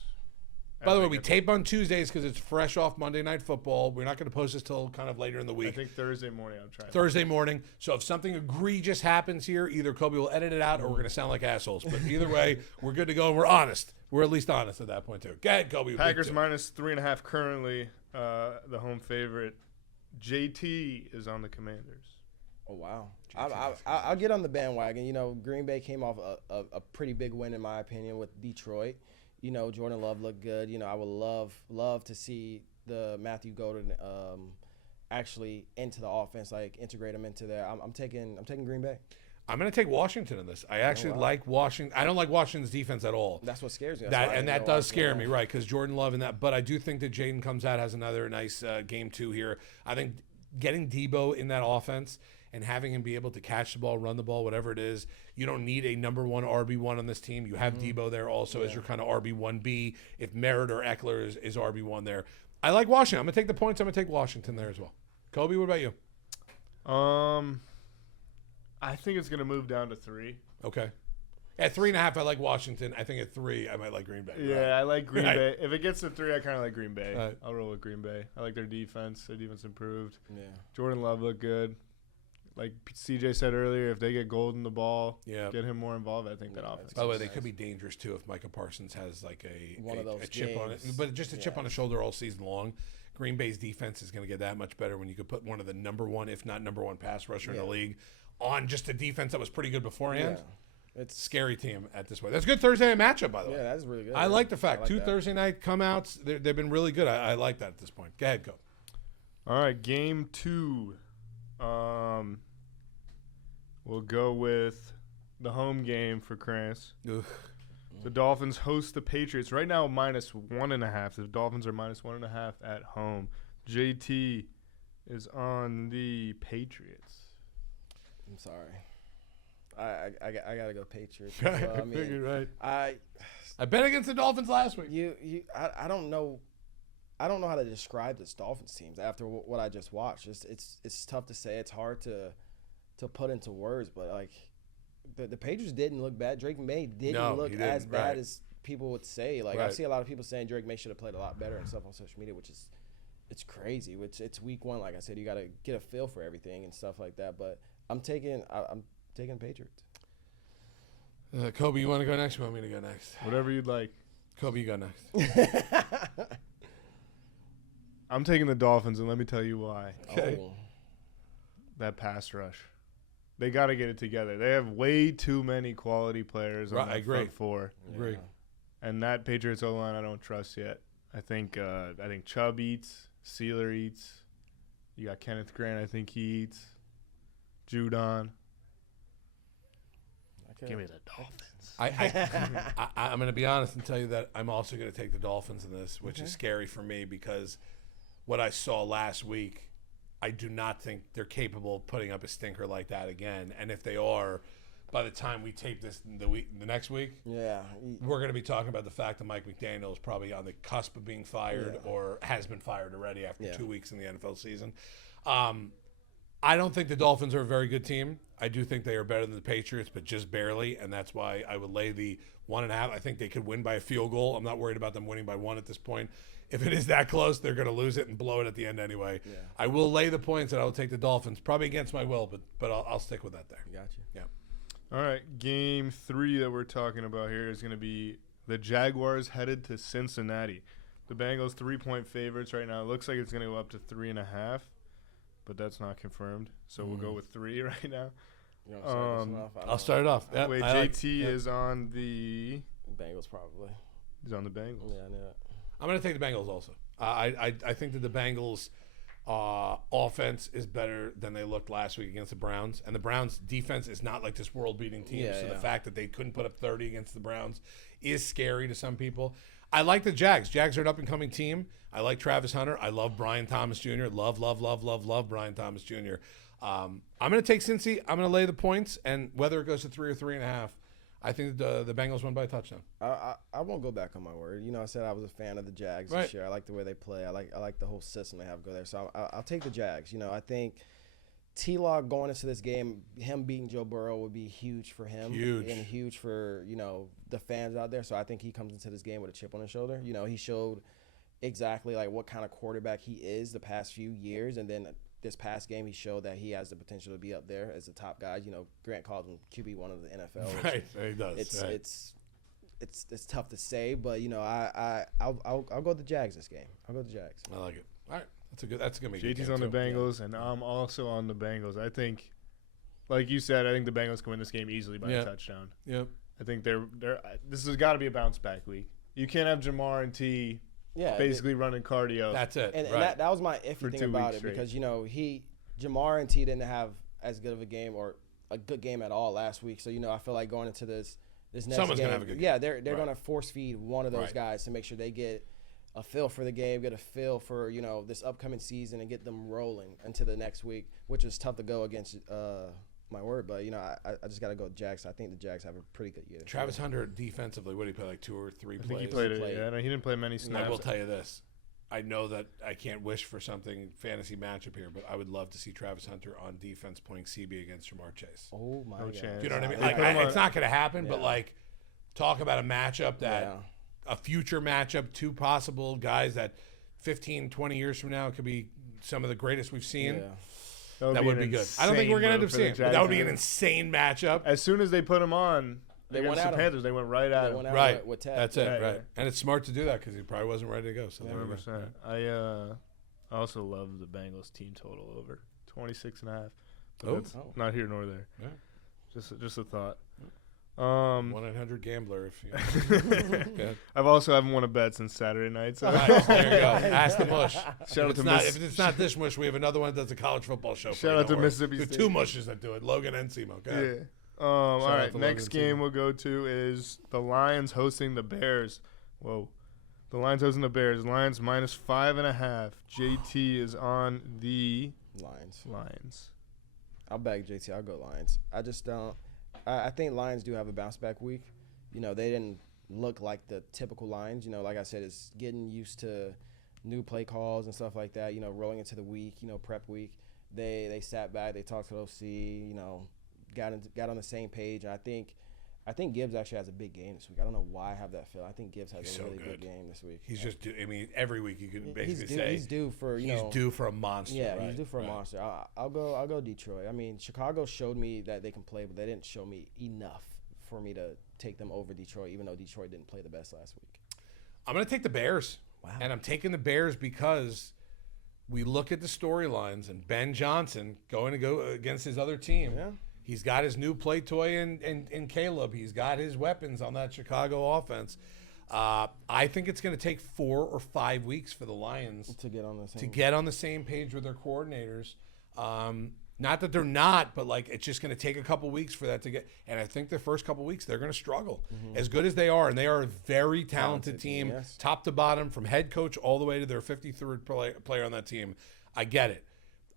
By the way, we tape on Tuesdays because it's fresh off Monday Night Football. We're not going to post this till kind of later in the I week. think Thursday morning I'm trying. Thursday morning. So if something egregious happens here, either Kobe will edit it out or we're going to sound like assholes. But either way, we're good to go and we're honest. We're at least honest at that point too. Go ahead, Kobe. Packers minus 3.5 currently, the home favorite. JT is on the Commanders. Oh, wow. I'll get on the bandwagon. You know, Green Bay came off a pretty big win, in my opinion, with Detroit. You know, Jordan Love looked good. You know, I would love to see the Matthew Golden actually into the offense, like integrate him into there. I'm taking Green Bay. I'm going to take Washington in this. I actually like Washington. I don't like Washington's defense at all. That's what scares me. That does scare me, right? Because Jordan Love and that. But I do think that Jaden comes out, has another nice game 2 here. I think getting Debo in that offense and having him be able to catch the ball, run the ball, whatever it is, you don't need a number 1 RB1 on this team. You have Debo there also as your kind of RB1B. If Merritt or Eckler is RB1 there. I like Washington. I'm going to take the points. I'm going to take Washington there as well. Kobe, what about you? I think it's going to move down to 3. Okay. At 3.5, I like Washington. I think at 3, I might like Green Bay. Yeah, right? I like Green Bay. If it gets to 3, I kind of like Green Bay. Right. I'll roll with Green Bay. I like their defense. Their defense improved. Yeah. Jordan Love looked good. Like CJ said earlier, if they get Golden the ball, get him more involved, I think that offense. By the way, they could be dangerous too if Micah Parsons has like a chip on it, games. but just a chip on his shoulder all season long. Green Bay's defense is going to get that much better when you could put one of the number 1, if not number 1 pass rusher in the league on just a defense that was pretty good beforehand. Yeah. It's scary team at this point. That's a good Thursday night matchup, by the way. Yeah, that's really good. I like the fact. I like 2 that. Thursday night come outs. They've been really good. I like that at this point. Go ahead, go. All right, game 2. We'll go with the home game for Krantz. Ugh. The Dolphins host the Patriots. Right now, minus 1.5. The Dolphins are minus 1.5 at home. JT is on the Patriots. I'm sorry. I gotta go Patriots. I I mean, figured, right. I bet against the Dolphins last week. I don't know. I don't know how to describe this Dolphins teams after what I just watched. It's tough to say. It's hard to put into words. But like the Patriots didn't look bad. Drake May didn't look as bad as people would say. Like I see a lot of people saying Drake May should have played a lot better and stuff on social media, which is it's crazy. It's week 1. Like I said, you got to get a feel for everything and stuff like that. But I'm taking Patriots. Kobe, you want to go next? You want me to go next? Whatever you'd like. Kobe, you go next. I'm taking the Dolphins, and let me tell you why. Okay. Oh. That pass rush. They got to get it together. They have way too many quality players on that front 4. Agree. And that Patriots O-line I don't trust yet. I think Chubb eats. Sealer eats. You got Kenneth Grant. I think he eats. Judon. Give me the Dolphins. I'm going to be honest and tell you that I'm also going to take the Dolphins in this, which is scary for me because what I saw last week, I do not think they're capable of putting up a stinker like that again. And if they are, by the time we tape this the next week, we're going to be talking about the fact that Mike McDaniel is probably on the cusp of being fired or has been fired already after 2 weeks in the NFL season. I don't think the Dolphins are a very good team. I do think they are better than the Patriots, but just barely, and that's why I would lay the 1.5. I think they could win by a field goal. I'm not worried about them winning by 1 at this point. If it is that close, they're going to lose it and blow it at the end anyway. Yeah. I will lay the points, and I will take the Dolphins, probably against my will, but I'll stick with that there. Gotcha. Yeah. All right, game 3 that we're talking about here is going to be the Jaguars headed to Cincinnati. The Bengals 3-point favorites right now. It looks like it's going to go up to 3.5, but that's not confirmed. So we'll go with 3 right now. You know, I'll start it off. Yep, wait, JT is on the Bengals probably. He's on the Bengals. Yeah, I knew it. I'm going to take the Bengals also. I think that the Bengals offense is better than they looked last week against the Browns. And the Browns defense is not like this world-beating team. So the fact that they couldn't put up 30 against the Browns is scary to some people. I like the Jags. Jags are an up-and-coming team. I like Travis Hunter. I love Brian Thomas Jr. Love Brian Thomas Jr. I'm going to take Cincy. I'm going to lay the points. And whether it goes to 3 or 3.5, I think the Bengals won by a touchdown. I won't go back on my word. You know, I said I was a fan of the Jags this year. I like the way they play. I like the whole system they have go there. So I'll take the Jags. You know, I think T-Law going into this game, him beating Joe Burrow would be huge for him. Huge. And huge for, you know, the fans out there. So I think he comes into this game with a chip on his shoulder. You know, he showed exactly like what kind of quarterback he is the past few years. And then this past game, he showed that he has the potential to be up there as the top guy. You know, Grant calls him QB1 of the NFL. Right, he does. It's tough to say, but you know, I'll go with the Jags this game. I'll go with the Jags. I like it. All right, that's gonna be good. JT's on the Bengals, and I'm also on the Bengals. I think, like you said, I think the Bengals can win this game easily by a touchdown. Yep. I think this has got to be a bounce back week. You can't have Jamar and T. Basically running cardio. That's it. And that was my iffy thing about it because, you know, Jamar and T didn't have as good of a game or a good game at all last week. So, you know, I feel like going into this next Someone's game. Gonna have a good game. Yeah, they're going to force feed one of those guys to make sure they get a feel for the game, get a feel for, you know, this upcoming season and get them rolling into the next week, which is tough to go against my word, but you know, I just got to go with Jags. I think the Jags have a pretty good year. Travis Hunter defensively, what did he play, like 2 or 3 plays? I think he played it. Yeah, no, he didn't play many snaps. I will tell you this. I know that I can't wish for something fantasy matchup here, but I would love to see Travis Hunter on defense playing CB against Jamar Chase. Oh my God. chance. You know what I mean? Like, it's not going to happen, but like, talk about a matchup that a future matchup, 2 possible guys that 15, 20 years from now could be some of the greatest we've seen. Yeah. That would be good. I don't think we're going to end up seeing it, but that would be an insane matchup. As soon as they put him on against the Panthers, they went right at him. Right. With Ted. That's it, right. And it's smart to do that because he probably wasn't ready to go. So 100%. I also love the Bengals team total over 26.5. But that's not here nor there. Yeah. Just a thought. 1-800-GAMBLER if you I've also haven't won a bet since Saturday night. So there you go. Ask the mush. If it's not this mush, we have another one that does a college football show. Shout out to Mississippi State. There are 2 mushes that do it, Logan and Simo. Yeah. All right, next game we'll go to is the Lions hosting the Bears. Whoa. The Lions hosting the Bears. Lions minus 5.5. JT is on the Lions. I'll back JT. I'll go Lions. I just don't. I think Lions do have a bounce back week. You know, they didn't look like the typical Lions. You know, like I said, it's getting used to new play calls and stuff like that. You know, rolling into the week, you know, prep week. They sat back. They talked to the OC. You know, got on the same page. And I think Gibbs actually has a big game this week. I don't know why I have that feel. I think Gibbs has a really big game this week. He's just I mean, every week you can basically say he's due for he's due for a monster. Yeah, right? he's due for a monster. I'll go Detroit. I mean, Chicago showed me that they can play, but they didn't show me enough for me to take them over Detroit, even though Detroit didn't play the best last week. I'm going to take the Bears. Wow. And I'm taking the Bears because we look at the storylines and Ben Johnson going to go against his other team. Yeah. He's got his new play toy in Caleb. He's got his weapons on that Chicago offense. I think it's going to take 4 or 5 weeks for the Lions to get on the same page with their coordinators. Not that they're not, but like it's just going to take a couple weeks for that to get. And I think the first couple weeks they're going to struggle, as good as they are, and they are a very talented team, yes. top to bottom, from head coach all the way to their 53rd player on that team. I get it.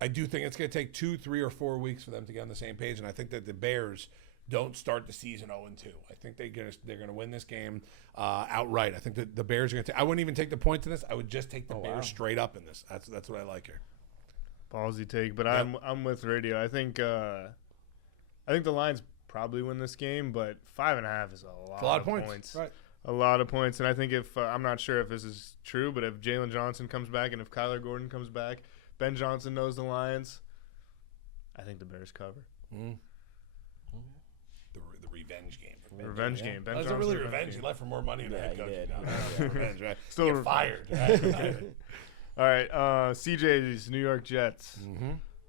I do think it's going to take 2, 3, or 4 weeks for them to get on the same page, and I think that the Bears don't start the season 0-2. I think they're going to win this game outright. I think that the Bears are going to. I wouldn't even take the points in this. I would just take the Bears straight up in this. That's what I like here. Ballsy take, but I'm with Radio. I think the Lions probably win this game, but 5.5 is a lot of points. Right. A lot of points, and I think if I'm not sure if this is true, but if Jalen Johnson comes back and if Kyler Gordon comes back, Ben Johnson knows the Lions, I think the Bears cover. The revenge game. Revenge game. Ben That's Johnson really revenge. He left for more money than the head coach. Revenge, right? Still Get fired. Right? All right, CJ's New York Jets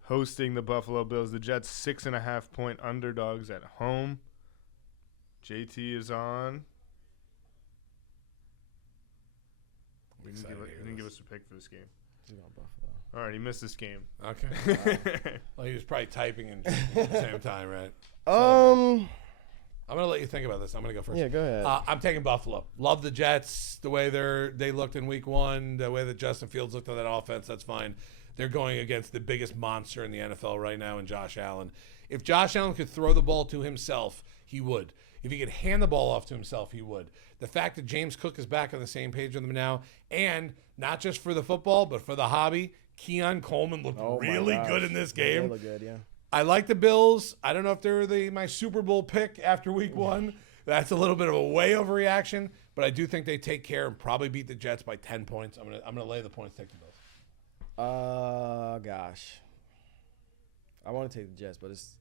hosting the Buffalo Bills. The Jets 6.5-point underdogs at home. JT is on. He didn't give us a pick for this game. He's on Buffalo. All right, he missed this game. Okay. Well, he was probably typing and at the same time, right? I'm going to let you think about this. I'm going to go first. Yeah, go ahead. I'm taking Buffalo. Love the Jets, the way they looked in week 1, the way that Justin Fields looked on that offense. That's fine. They're going against the biggest monster in the NFL right now in Josh Allen. If Josh Allen could throw the ball to himself, he would. If he could hand the ball off to himself, he would. The fact that James Cook is back on the same page with them now, and not just for the football, but for the hobby, Keon Coleman looked really good in this game. They look good, yeah. I like the Bills. I don't know if they're my Super Bowl pick after week 1. That's a little bit of a way overreaction, but I do think they take care and probably beat the Jets by 10 points. I'm gonna lay the points, take the Bills. Gosh. I want to take the Jets, but it's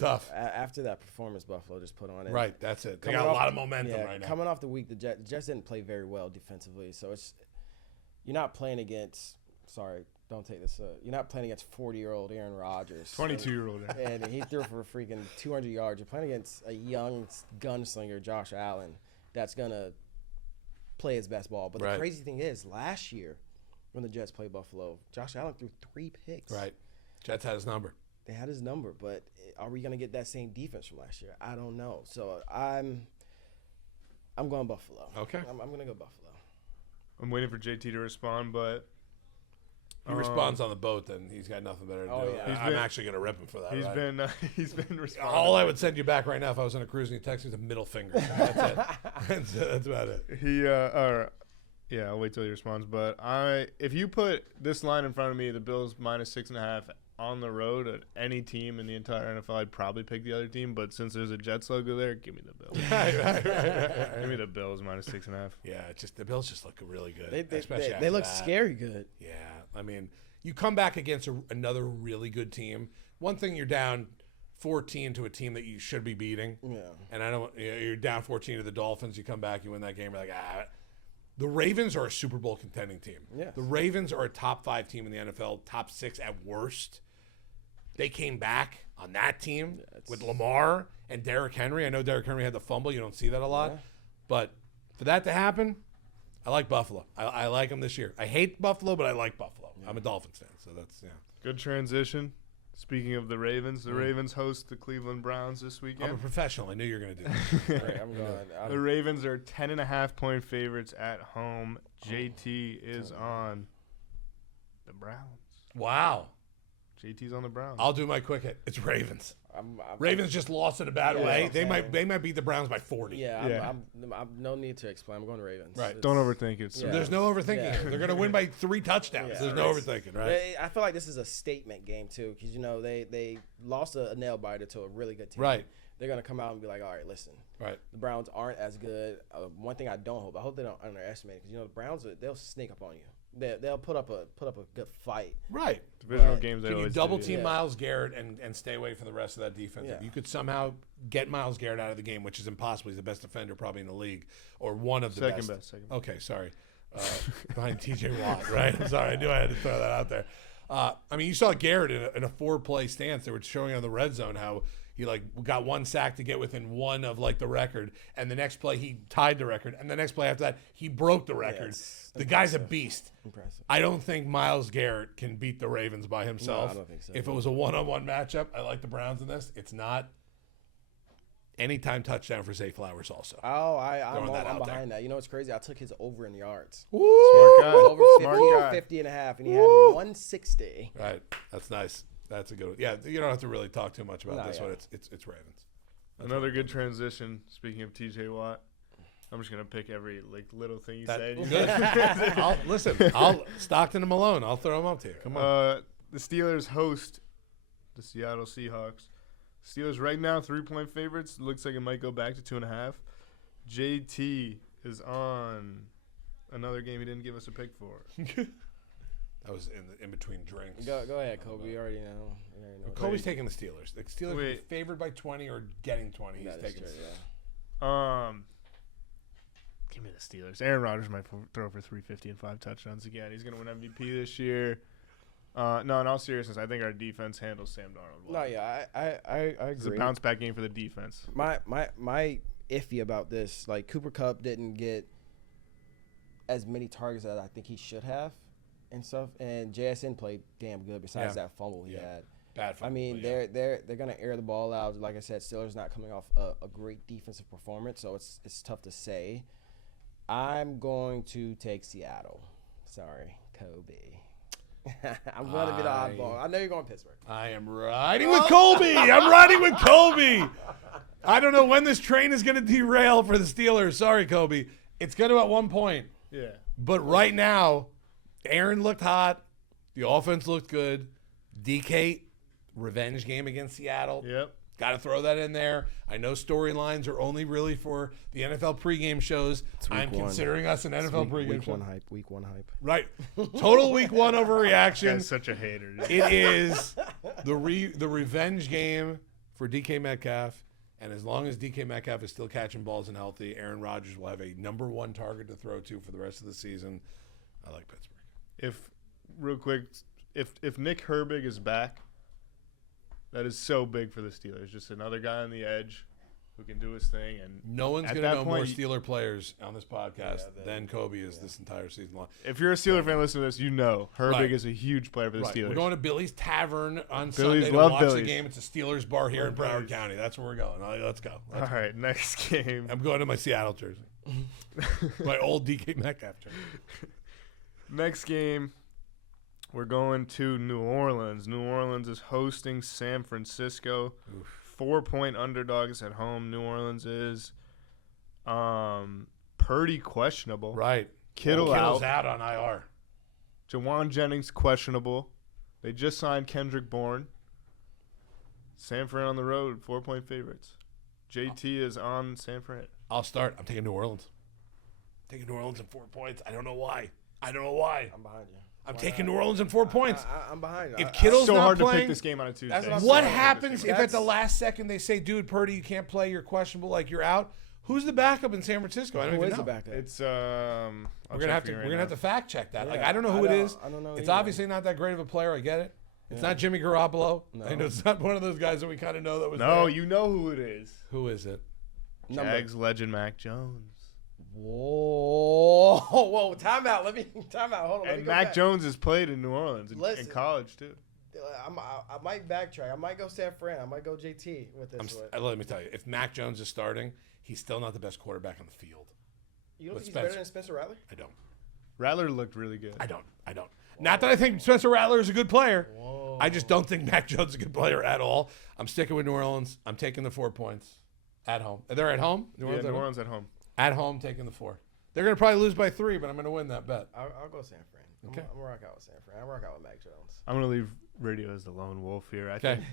tough. After that performance Buffalo just put on it. Right, that's it. They got a lot of momentum right now. Coming off the week, the Jets didn't play very well defensively, so you're not playing against. Sorry, don't take this. You're not playing against 40-year-old Aaron Rodgers. 22-year-old. And he threw for a freaking 200 yards. You're playing against a young gunslinger, Josh Allen, that's going to play his best ball. But the crazy thing is, last year when the Jets played Buffalo, Josh Allen threw 3 picks. Right. Jets had his number. They had his number, but are we going to get that same defense from last year? I don't know. So I'm going Buffalo. Okay. I'm going to go Buffalo. I'm waiting for JT to respond, but he responds on the boat, then he's got nothing better to do. Yeah. I'm actually going to rip him for that. He's been responding. All I would send you back right now if I was on a cruise and you text me is a middle finger. That's it. That's about it. Yeah, I'll wait till he responds. But if you put this line in front of me, the Bills minus 6.5 on the road at any team in the entire NFL, I'd probably pick the other team. But since there's a Jets logo there, give me the Bills. Right. Give me the Bills minus 6.5. Yeah, the Bills just look really good. They look scary good. Yeah, I mean, you come back against another really good team. One thing, you're down 14 to a team that you should be beating. Yeah. And you're down 14 to the Dolphins. You come back, you win that game. You're like, The Ravens are a Super Bowl contending team. Yes. The Ravens are a top 5 team in the NFL, top 6 at worst. They came back on that team with Lamar and Derrick Henry. I know Derrick Henry had the fumble. You don't see that a lot. Yeah. But for that to happen, I like Buffalo. I like them this year. I hate Buffalo, but I like Buffalo. Yeah. I'm a Dolphins fan, so that's, Good transition. Speaking of the Ravens, the Ravens host the Cleveland Browns this weekend. I'm a professional. I knew you were going to do that. Right, I'm going. The Ravens are 10.5-point favorites at home. JT is on the Browns. Wow. JT's on the Browns. I'll do my quick hit. It's Ravens. Ravens just lost in a bad way. They might beat the Browns by 40. Yeah, I'm no need to explain. I'm going to Ravens. Right. Don't overthink it. So. Yeah. There's no overthinking it. They're going to win by 3 touchdowns. Yeah. There's no overthinking, right? I feel like this is a statement game too, because they lost a nail biter to a really good team. Right. They're going to come out and be like, all right, listen. Right. The Browns aren't as good. One thing I hope they don't underestimate it, because the Browns they'll sneak up on you. They'll put up a good fight. Right. Divisional games. Can you double team Myles Garrett and stay away from the rest of that defense? Yeah. If you could somehow get Myles Garrett out of the game, which is impossible. He's the best defender probably in the league, or one of the second best. Okay, sorry. Behind T.J. Watt, right? I'm sorry. I knew I had to throw that out there. I mean, you saw Garrett in a 4-play stance. They were showing on the red zone how he like got one sack to get within one of like the record, and the next play he tied the record, and the next play after that he broke the record. it's The guy's a beast. Impressive. I don't think Myles Garrett can beat the Ravens by himself. No, I don't think so. If it was a one-on-one matchup, I like the Browns in this. It's not. Anytime touchdown for Zay Flowers also. Oh, Throwing that I'm out there. behind that. You know what's crazy? I took his over in yards. Smart guy. It was over Smart 50, guy. 50 and a half, and he had 160. Right. That's nice. That's a good one. Yeah, you don't have to really talk too much about No, this yeah. one. It's Ravens. Another good transition. Speaking of TJ Watt, I'm just gonna pick every like little thing you said. I'll Stockton and Malone. I'll throw them up to you. Come on. The Steelers host the Seattle Seahawks. Steelers right now 3-point favorites. Looks like it might go back to 2.5. JT is on another game he didn't give us a pick for. That was in between drinks. Go ahead, Kobe. You already know. You already know. Kobe's taking the Steelers. The Steelers are Wait. favored by 20 or getting 20. He's That is taking true, the Steelers. yeah. Give me the Steelers. Aaron Rodgers might throw for 350 and 5 touchdowns again. He's gonna win MVP this year. No, in all seriousness, I think our defense handles Sam Darnold well. No, yeah, I It's a agree. bounce back game for the defense. My iffy about this, like Cooper Kupp didn't get as many targets as I think he should have and stuff, and JSN played damn good besides Yeah. that fumble he Yeah. had. Bad fumble, I mean, but yeah. they're gonna air the ball out. Like I said, Steelers not coming off a great defensive performance, so it's tough to say. I'm going to take Seattle. Sorry, Kobe. I'm going to be the oddball. I know you're going Pittsburgh. I am riding with Colby. I'm riding with Colby. I don't know when this train is going to derail for the Steelers. Sorry, Kobe. It's going to at one point. Yeah. But right now, Aaron looked hot. The offense looked good. DK, revenge game against Seattle. Yep. Got to throw that in there. I know storylines are only really for the NFL pregame shows. I'm one. considering us an NFL pregame Week show. one hype. Week one hype. Right. Total week one overreaction. Guy's such a hater. dude. It is the revenge game for DK Metcalf. And as long as DK Metcalf is still catching balls and healthy, Aaron Rodgers will have a number one target to throw to for the rest of the season. I like Pittsburgh. Real quick, if Nick Herbig is back, that is so big for the Steelers. Just another guy on the edge who can do his thing. And No one's at going to that know more point, Steeler players on this podcast than Kobe is this entire season long. if you're a Steeler fan listening to this, you know Herbig Right. is a huge player for the Right. Steelers. We're going to Billy's Tavern on Billy's Sunday to love watch the Billy's. game. It's a Steelers bar here in Love Broward Billy's. County. That's where we're going. All right, let's go. All right, next game. I'm going to my Seattle jersey. My old DK Metcalf jersey. Next game, we're going to New Orleans. New Orleans is hosting San Francisco. 4-point underdogs at home. New Orleans is Purdy questionable. Right. Kittle Kittle's out. out on IR. Jawan Jennings questionable. They just signed Kendrick Bourne. San Fran on the road, 4-point favorites. JT is on San Fran. I'll start. I'm taking New Orleans. Taking New Orleans in 4 points. I don't know why. I'm behind you. I'm taking New Orleans in 4 points. I'm behind you. If Kittle's So not hard playing, to pick this game on a Tuesday. That's what I'm what saying. happens if at the That's- last second they say, "Dude, Purdy, you can't play. You're questionable. Like you're out." Who's the backup in San Francisco? I don't Who even is know. the backup? It's We're gonna have to fact check that. Like I don't know who it is. I don't know It's either. obviously not that great of a player. I get it. It's not Jimmy Garoppolo. I know it's not one of those guys that we kind of know that was. No, there. you know who it is. Who is it? Jags legend Mac Jones. Whoa, time out. Hold on. let me And go Mac back. Jones has played in New Orleans in Listen. college too. I might backtrack. I might go San Fran. I might go JT with this one. Let me tell you, if Mac Jones is starting, he's still not the best quarterback on the field. You don't with think he's better Spencer. than Spencer Rattler? I don't. Rattler looked really good. I don't. Not that I think Spencer Rattler is a good player. I just don't think Mac Jones is a good player at all. I'm sticking with New Orleans. I'm taking the 4 points at home. They're at home? New at home? Orleans at home. At home, taking the 4. They're going to probably lose by 3, but I'm going to win that bet. I'll go San Fran. Okay. I'm gonna rock out with San Fran. I'm rock out with Mac Jones. I'm gonna leave radio as the lone wolf here. I Okay. think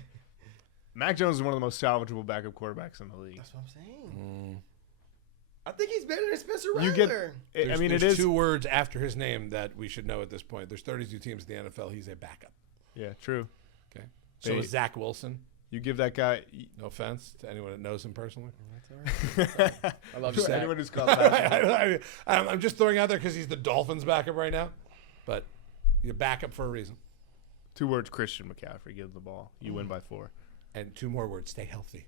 Mac Jones is one of the most salvageable backup quarterbacks in the league. That's what I'm saying. I think he's better than Spencer You Rattler. get, I mean, it there's is. 2 words after his name that we should know at this point. There's 32 teams in the NFL. He's a backup. Yeah, true. Okay. So is Zach Wilson. You give that guy. No offense to anyone that knows him personally. I love Zach. Anyone who's called Patrick. I'm just throwing out there because he's the Dolphins' backup right now, but he's a backup for a reason. 2 words: Christian McCaffrey. Give the ball. You win by 4. And 2 more words: stay healthy.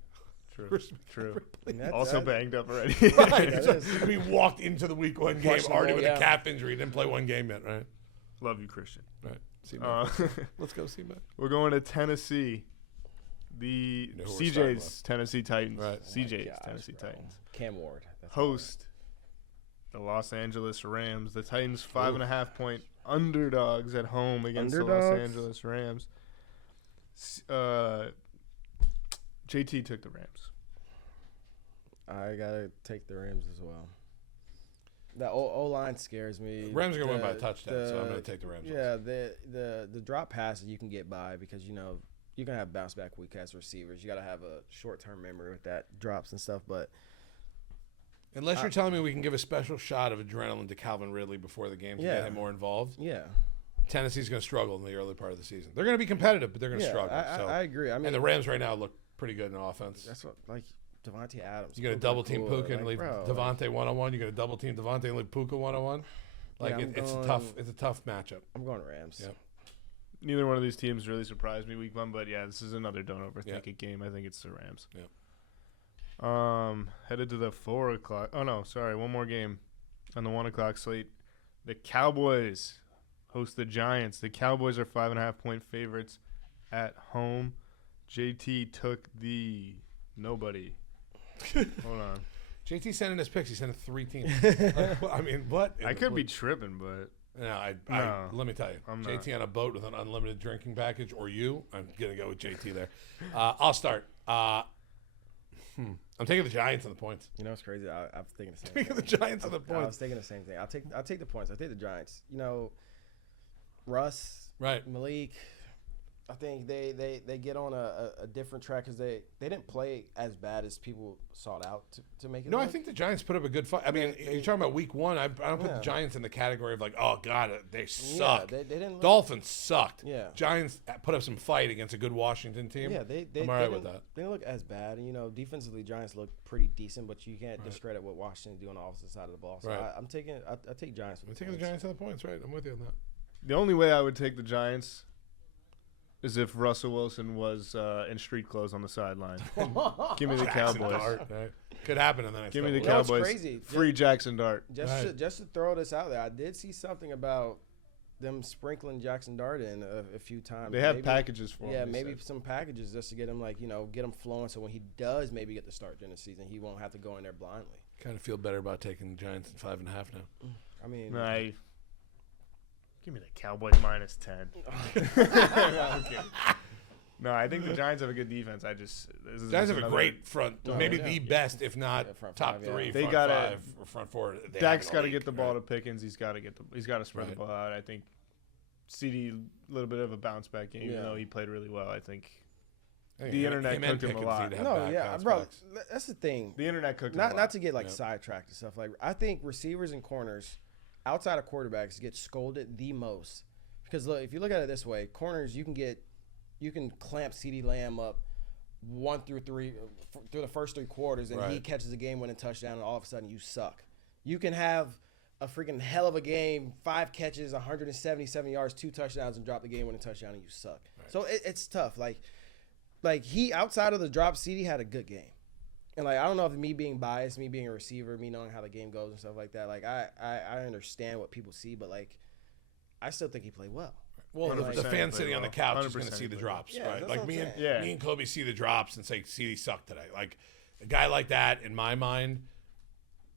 True. True. That's- Also that- banged up already. Right. That is- We walked into the week 1 game Questionable, already with yeah. a calf injury. Didn't play 1 game yet, right? Love you, Christian. Right. C-Mac. Uh, Let's go, C-Mac. we're going to Tennessee. The You know who we're starting CJ's Tennessee Titans. Right. CJ's Gosh, Tennessee bro. Titans. Cam Ward. That's Host the Los Angeles Rams. The Titans 5.5 point underdogs at home against the Los Underdogs? Angeles Rams. JT took the Rams. I gotta take the Rams as well. The O line scares me. Rams are gonna win by a touchdown, so I'm gonna take the Rams. Yeah, the drop passes you can get by because you're gonna have bounce back week as receivers. You gotta have a short term memory with that drops and stuff. But Unless you're telling me we can give a special shot of adrenaline to Calvin Ridley before the game to Yeah. get him more involved, yeah, Tennessee's going to struggle in the early part of the season. They're going to be competitive, but they're going to yeah, struggle. I agree. I mean, and the Rams right now look pretty good in offense. that's what Devontae Adams. You're going to Puka double team Nacua, Puka and leave Devontae one-on-one. You're going to double team Devontae and leave Puka one-on-one. Yeah, It's a tough matchup. I'm going Rams. Yep. Neither one of these teams really surprised me week 1, but yeah, this is another don't overthink Yep. it game. I think it's the Rams. Yep. Headed to the 4 o'clock. Oh no, sorry, one more game on the 1 o'clock slate. The Cowboys host the Giants. The Cowboys are 5.5 point favorites at home. JT took the nobody. Hold on. JT sent in his picks. He sent in 3 teams. I mean, what? I could be tripping, but No, let me tell you. I'm JT not. on a boat with an unlimited drinking package, or you, I'm going to go with JT there. I'll start. I'm taking the Giants on the points. You know what's crazy? I'm thinking the same. Taking the thing. Giants on the I was points. thinking the same thing. I'll take the points. I'll take the Giants. Russ, Right. Malik. I think they get on a different track because they didn't play as bad as people sought out to make it. No, I look. think the Giants put up a good fight. I mean, you're talking about week 1. I don't put the Giants in the category of like, oh, God, they suck. Yeah, they didn't. Dolphins sucked. Yeah. Giants put up some fight against a good Washington team. Yeah, they I'm all right with that. They didn't look as bad. And, defensively, Giants look pretty decent, but you can't discredit what Washington do on the opposite side of the ball. So Right. I take Giants. I'm taking the Giants on the points, right? I'm with you on that. the only way I would take the Giants is if Russell Wilson was in street clothes on the sideline. Give me the Jackson Cowboys. Dart, right? Could happen in the next Give me the couple weeks. what's Cowboys. crazy? Free Jackson Dart. Just to throw this out there, I did see something about them sprinkling Jackson Dart in a few times. They have Maybe- packages for him. Yeah, they maybe said. some packages just to get him get him flowing. So when he does maybe get the start during the season, he won't have to go in there blindly. Kind of feel better about taking the Giants at 5.5 now. I mean, Give me the Cowboys minus 10. No, I think the Giants have a good defense. Giants have a great front, Oh, maybe yeah. the best, if not Yeah, front top five, yeah. 3, They front gotta- 5, or front 4. They Dak's have got in to the get the league, ball right? to Pickens. He's got to spread Right. the ball out. I think CD a little bit of a bounce back game, even Yeah. though he played really well. I think I think the internet him and cooked him a Pickens lot. need to have no, back yeah, bounce bro. backs. That's the thing. the internet cooked him a lot. Not to get Yep. sidetracked and stuff. I think receivers and corners, outside of quarterbacks, get scolded the most because look, if you look at it this way, corners you can clamp CeeDee Lamb up 1 through 3 through the first 3 quarters, and he Right. catches a game-winning touchdown, and all of a sudden you suck. You can have a freaking hell of a game, 5 catches, 177 yards, 2 touchdowns, and drop the game-winning touchdown, and you suck. Right. So it's tough. Like he outside of the drop, CD had a good game. And I don't know if me being biased, me being a receiver, me knowing how the game goes and stuff like that. I understand what people see, but I still think he played well. Well, the 100% fan he sitting played on the well. couch is going to 100% see he the played drops, well. Yeah, right? that's Like what me I'm and saying. me and Kobe see the drops and say CD sucked today. Like a guy like that, in my mind,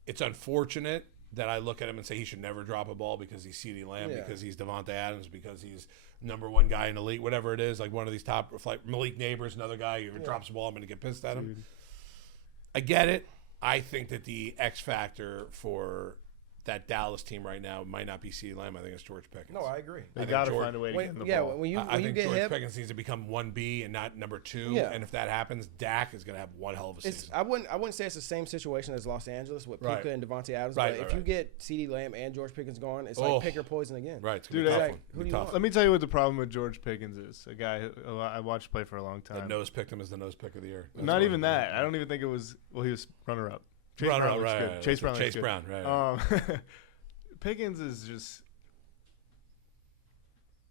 it's unfortunate that I look at him and say he should never drop a ball because he's CD Lamb, Yeah. because he's Devontae Adams, because he's #1 guy in the league, whatever it is. Like one of these top, like Malik Neighbors, another guy. If he drops a ball, I'm going to get pissed at him. I get it. I think that the X factor for that Dallas team right now might not be CeeDee Lamb. I think it's George Pickens. No, I agree. They think got to George- find a way to get him the Yeah, ball. when you I think get George hip, Pickens needs to become 1B and not #2. Yeah. And if that happens, Dak is going to have one hell of a season. I wouldn't say it's the same situation as Los Angeles with Puka Right. and Devontae Adams. Right, but right, if you right. get CeeDee Lamb and George Pickens going, it's Oh. like pick or poison again. Right. It's Dude, going to be a like, tough who one. do Be you tough. want? Let me tell you what the problem with George Pickens is. A guy who I watched play for a long The time. nose picked him as the nose pick of the year. That's Not why. even that. I don't even think it was. Well, he was runner-up. Chase Runner-up, Brown looks right, good. right, Chase right. Brown. Chase looks Brown, good. right. Pickens is just.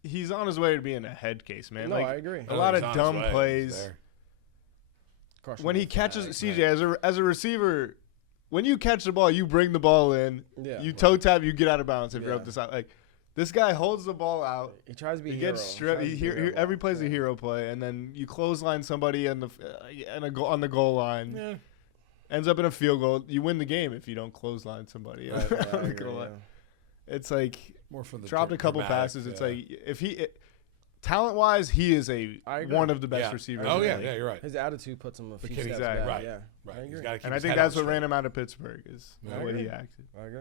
He's on his way to being a head case, man. No, like, I agree. A lot He's of on his dumb way. He's plays. there. when he catches CJ as a receiver, when you catch the ball, you bring the ball in. Yeah. You toe tap, you get out of bounds if you're Yeah. up the side. Like this guy holds the ball out. He tries to be He a hero. gets stripped. Every play's a hero play, and then you clothesline somebody on the goal line. Yeah. Ends up in a field goal. You win the game if you don't clothesline somebody. Right, on I the agree, goal line. yeah. It's like More for the dropped a couple dramatic, passes. It's yeah. like if he talent wise, he is I agree. one of the best Yeah. receivers. Oh in the yeah, league. yeah, you're right. His attitude puts him a few kid, steps exactly. back. Right. Yeah. Right. I He's agree. gotta keep And I his think head that's on what ran straight. him out of Pittsburgh is I the way he agree. acted. I agree.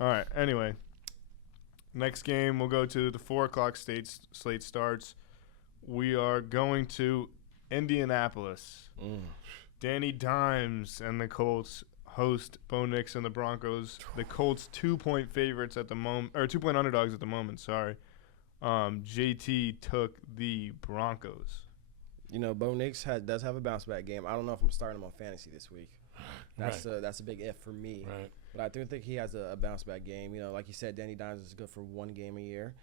All right. Anyway, next game we'll go to the 4:00 slate starts. We are going to Indianapolis. Danny Dimes and the Colts host Bo Nix and the Broncos. The Colts 2-point favorites at the moment, or 2-point underdogs at the moment. Sorry. JT took the Broncos. You know, Bo Nix does have a bounce back game. I don't know if I'm starting him on fantasy this week. That's a big if for me. Right. But I do think he has a bounce back game. You know, like you said, Danny Dimes is good for one game a year.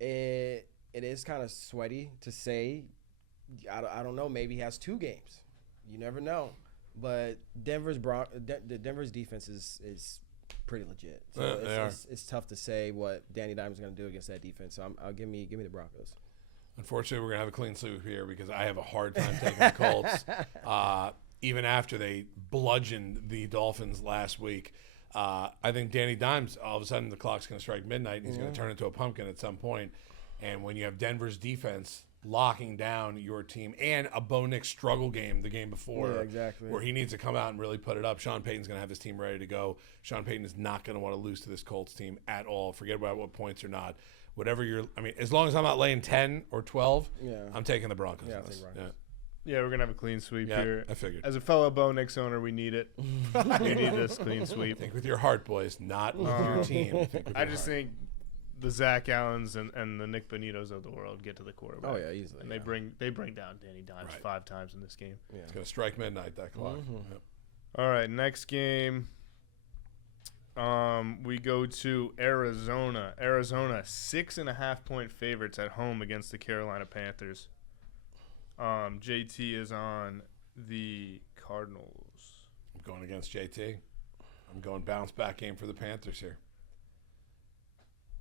It is kind of sweaty to say. I don't know. Maybe he has 2 games. You never know. But Denver's defense is pretty legit. So it's tough to say what Danny Dimes is going to do against that defense. So I'll give me the Broncos. Unfortunately, we're gonna have a clean sweep here because I have a hard time taking the Colts, even after they bludgeoned the Dolphins last week. I think Danny Dimes, all of a sudden, the clock's gonna strike midnight, and he's gonna turn into a pumpkin at some point. And when you have Denver's defense locking down your team and a Bo Nix struggle game the game before, Yeah, exactly. where he needs to come out and really put it up, Sean Payton's gonna have his team ready to go. Sean Payton is not gonna want to lose to this Colts team at all. Forget about what points or not. Whatever as long as I'm not laying 10 or 12, I'm taking the Broncos. Yeah, in I'll this. take Broncos. Yeah, we're gonna have a clean sweep Yeah, here. I figured. As a fellow Bo Nix owner, we need it. We need this clean sweep. Think with your heart, boys, not with your team. Think with I your just heart. think the Zach Allens and the Nick Bonitos of the world get to the quarterback. Oh yeah, easily. And yeah. they bring down Danny Dimes Right. 5 times in this game. It's going to strike midnight, that clock. Yep. All right, next game. We go to Arizona. Arizona 6.5-point favorites at home against the Carolina Panthers. JT is on the Cardinals. I'm going against JT. I'm going bounce back game for the Panthers here.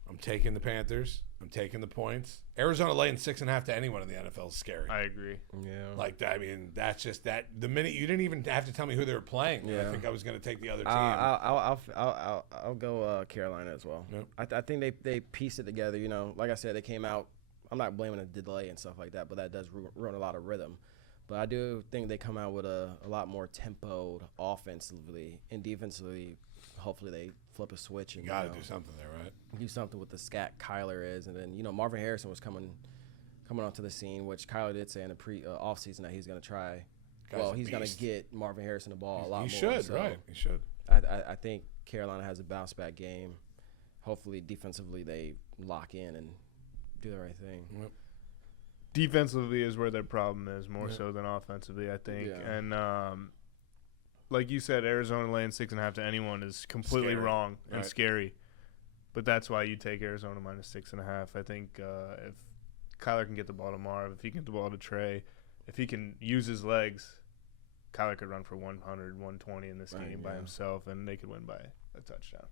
I'm taking the Panthers. I'm taking the points. Arizona laying 6.5 to anyone in the NFL is scary. I agree. Yeah. That's just that. The minute you didn't even have to tell me who they were playing. Yeah. I think I was going to take the other team. I'll go Carolina as well. Yep. I think they pieced it together. You know, like I said, they came out. I'm not blaming the delay and stuff like that, but that does ruin a lot of rhythm. But I do think they come out with a lot more tempoed offensively and defensively. Hopefully they flip a switch and You got to do something there, right? do something with the scat Kyler is, and then Marvin Harrison was coming onto the scene, which Kyler did say in the off season that he's going to try. Guy's a He's going to beast. get Marvin Harrison the ball a lot more. He should, so right? He should. I think Carolina has a bounce back game. Hopefully defensively they lock in and do the right thing. Yep. Defensively is where their problem is more so than offensively, I think. Yeah. And like you said, Arizona laying 6.5 to anyone is completely Scary. wrong and Right. scary. But that's why you take Arizona minus 6.5. I think if Kyler can get the ball to Marv, if he can get the ball to Trey, if he can use his legs, Kyler could run for 100, 120 in this game by himself, and they could win by a touchdown.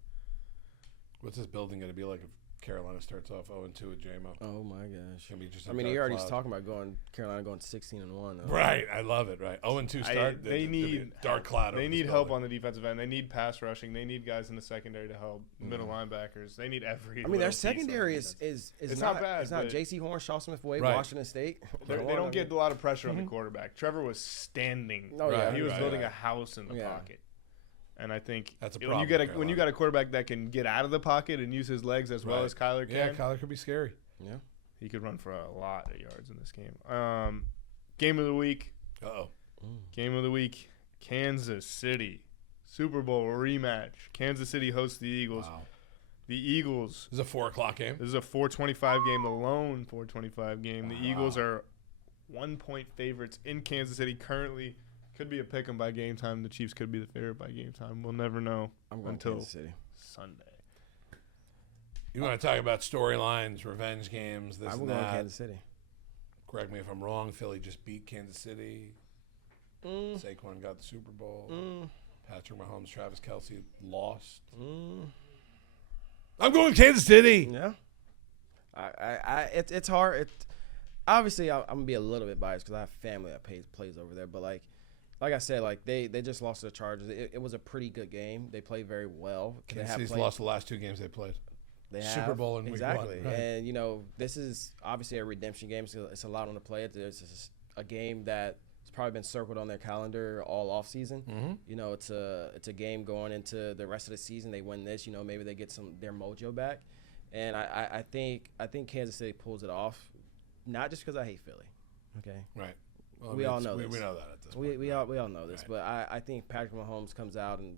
What's this building going to be like if Carolina starts off 0-2 with J-Mo? Oh my gosh! Gonna be just a I mean, dark he already cloud. talking about Carolina going 16-1. Right, I love it. Right, 0-2 start. They need dark cloud. They over need this help building. on the defensive end. They need pass rushing. They need guys in the secondary to help. Middle linebackers. They need every. I mean, their little piece on secondary defense. is It's not bad, It's not but- J.C. Horn, Shaw Smith-Wade, Right. Washington State. They don't get a lot of pressure on the quarterback. Trevor was standing. Oh, yeah. He was Right, building right. a house in the Yeah. pocket. And I think That's a when problem you with when you got a quarterback that can get out of the pocket and use his legs as well Right. as Kyler can, Yeah, Kyler could be scary. Yeah. he could run for a lot of yards in this game. Game of the week. Uh-oh. Game of the week. Kansas City. Super Bowl rematch. Kansas City hosts the Eagles. Wow. The Eagles. This is a 4:00 game. This is a 4:25 game, the lone 4:25 game. The Eagles are 1-point favorites in Kansas City currently. Could be a pick 'em by game time. The Chiefs could be the favorite by game time. We'll never know I'm going until Kansas City. Sunday. You want to talk about storylines, revenge games, this I'm and going that. Kansas City. Correct me if I'm wrong. Philly just beat Kansas City. Saquon got the Super Bowl. Patrick Mahomes, Travis Kelce lost. I'm going Kansas City. Yeah. It's hard. Obviously, I'm gonna be a little bit biased because I have family that plays over there. But like I said, like they just lost to the Chargers. It was a pretty good game. They played very well. Kansas City's lost the last 2 games they played. They have. Super Bowl in exactly. week 1. Right. And this is obviously a redemption game. So it's a lot on the play. It's a game that has probably been circled on their calendar all off season. It's a game going into the rest of the season. They win this, maybe they get their mojo back. And I think Kansas City pulls it off, not just because I hate Philly. Okay. Right. Well, we all know this. We know that at this point. We all know this, Right. but I think Patrick Mahomes comes out and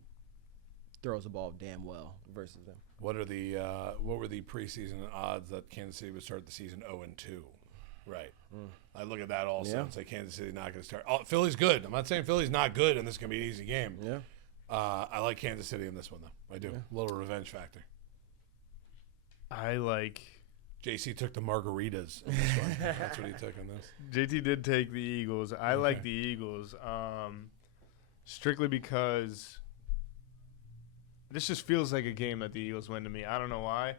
throws the ball damn well versus them. What were the preseason odds that Kansas City would start the season 0-2? Right. I look at that also and say Kansas City not going to start. Oh, Philly's good. I'm not saying Philly's not good, and this is going to be an easy game. Yeah. I like Kansas City in this one though. I do. Yeah. A little revenge factor. I like. JC took the margaritas in this one. That's what he took on this. JT did take the Eagles. I like the Eagles, strictly because this just feels like a game that the Eagles win to me. I don't know why.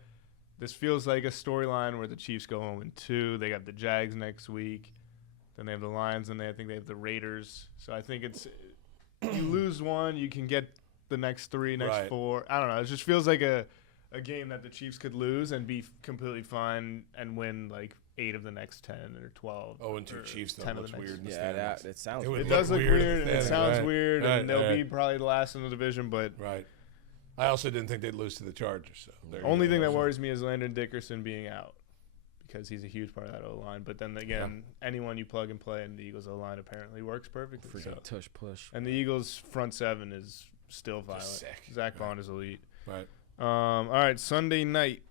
This feels like a storyline where the Chiefs go 0-2. They got the Jags next week. Then they have the Lions, and I think they have the Raiders. So I think it's you lose one, you can get the next 3, next 4. I don't know. It just feels like a game that the Chiefs could lose and be completely fine and win like 8 of the next 10 or 12. 0-2 Chiefs though 10 of looks the next. weird in the Yeah, standings. it sounds. It would It does look weird. in And the it sounds standings. weird, Right, and they'll right. be probably the last in the division. But Right. I also didn't think they'd lose to the Chargers. So there you only go. thing that worries me is Landon Dickerson being out because he's a huge part of that O-line. But then again, anyone you plug and play in the Eagles O-line apparently works perfectly. Freaking So. tush push. And the Eagles front 7 is still violent. sick. Zach Bond is elite. Right. All right, Sunday night.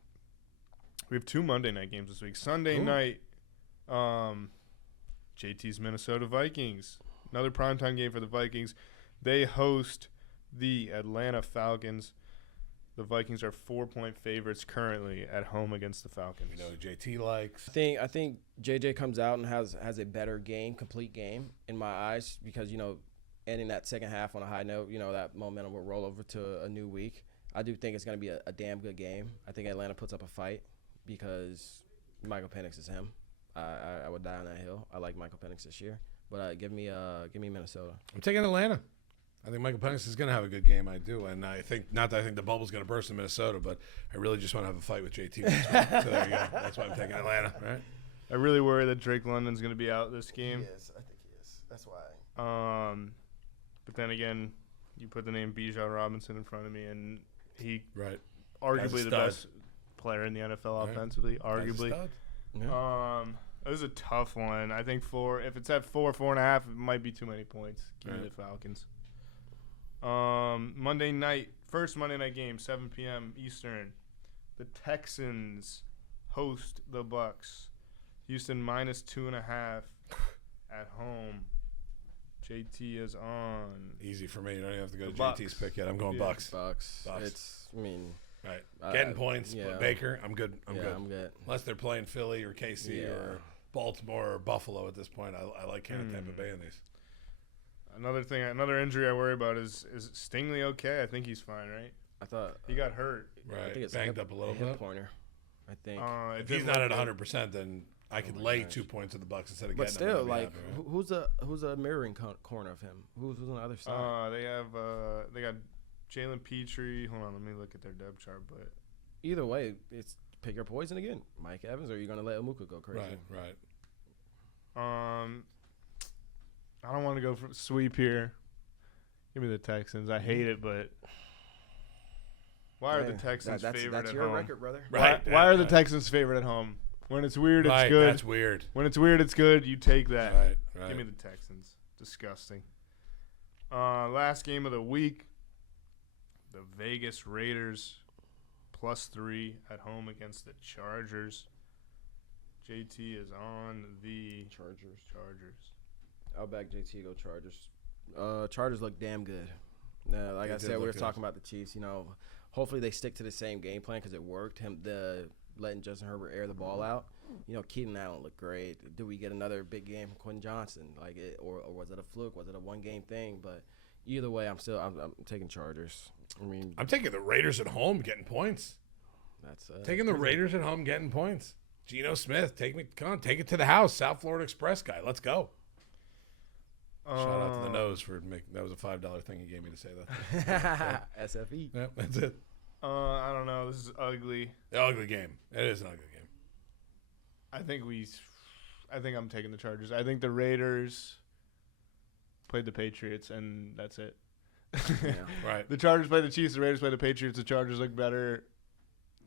We have 2 Monday night games this week. Sunday night, JT's Minnesota Vikings. Another primetime game for the Vikings. They host the Atlanta Falcons. The Vikings are 4-point favorites currently at home against the Falcons. We know who JT likes. I think JJ comes out and has a better game, complete game in my eyes because ending that second half on a high note, that momentum will roll over to a new week. I do think it's going to be a damn good game. I think Atlanta puts up a fight because Michael Penix is him. I would die on that hill. I like Michael Penix this year, but give me Minnesota. I'm taking Atlanta. I think Michael Penix is going to have a good game. I do, and I think not that I think the bubble's going to burst in Minnesota, but I really just want to have a fight with JT. So there you go. That's why I'm taking Atlanta. Right. I really worry that Drake London's going to be out this game. Yes, I think he is. That's why. But then again, you put the name Bijan Robinson in front of me, and he Right. arguably the stud. best player in the NFL Right. offensively. Guy's a Arguably. stud. Yeah. It was a tough one. I think if it's at 4.5, it might be too many points. Give me Right. the Falcons. Monday night, first Monday night game, 7 p.m. Eastern. The Texans host the Bucks. Houston -2.5 at home. JT is on. Easy for me. You don't even have to go to The JT's Bucks. pick yet. I'm going Yeah. Bucks. Bucks. Bucks. Right. Uh, Getting points, yeah. but Baker, I'm good. I'm good. I'm good. Unless they're playing Philly or KC or Baltimore or Buffalo at this point. I like Tampa Bay in these. Another injury I worry about is Stingley okay? I think he's fine, right? I thought He got hurt. I Right. think it's Banged up a little hip bit. pointer. I think. It If he's didn't not look at good. 100%, then I could my lay gosh. 2 points of the Bucks instead of But getting them. still, I'd be like, happy, right? who's a mirroring corner of him? Who's on the other side? They got Jalen Petrie. Hold on, let me look at their depth chart. But Either way, it's pick your poison again. Mike Evans, or are you gonna let Amuka go crazy? Right. I don't want to go for sweep here. Give me the Texans. I hate it, but why are the Yeah, Texans favorite That's at your home? record, brother. Right. Why are the right. Texans favorite at home? When it's weird, Right, it's good. that's weird. When it's weird, it's good. You take that. Right. Give me the Texans. Disgusting. Last game of the week. The Vegas Raiders +3 at home against the Chargers. JT is on the Chargers. Chargers. I'll back JT. Go Chargers. Chargers look damn good. Like They I did said, we look were good. talking about the Chiefs. Hopefully they stick to the same game plan because it worked. The letting Justin Herbert air the ball out. You know, Keenan Allen looked great. Do we get another big game from Quentin Johnson? Or was it a fluke? Was it a one-game thing? But either way, I'm taking Chargers. I mean, I'm taking the Raiders at home getting points. Taking the Raiders at home getting points. Geno Smith, take it to the house. South Florida Express guy. Let's go. Shout out to the nose for making that was a $5 thing he gave me to say that. SFE. Yeah, that's it. I don't know. This is ugly. Ugly game. It is an ugly game. I think I'm taking the Chargers. I think the Raiders played the Patriots, and that's it. Yeah. Right. The Chargers play the Chiefs. The Raiders play the Patriots. The Chargers look better.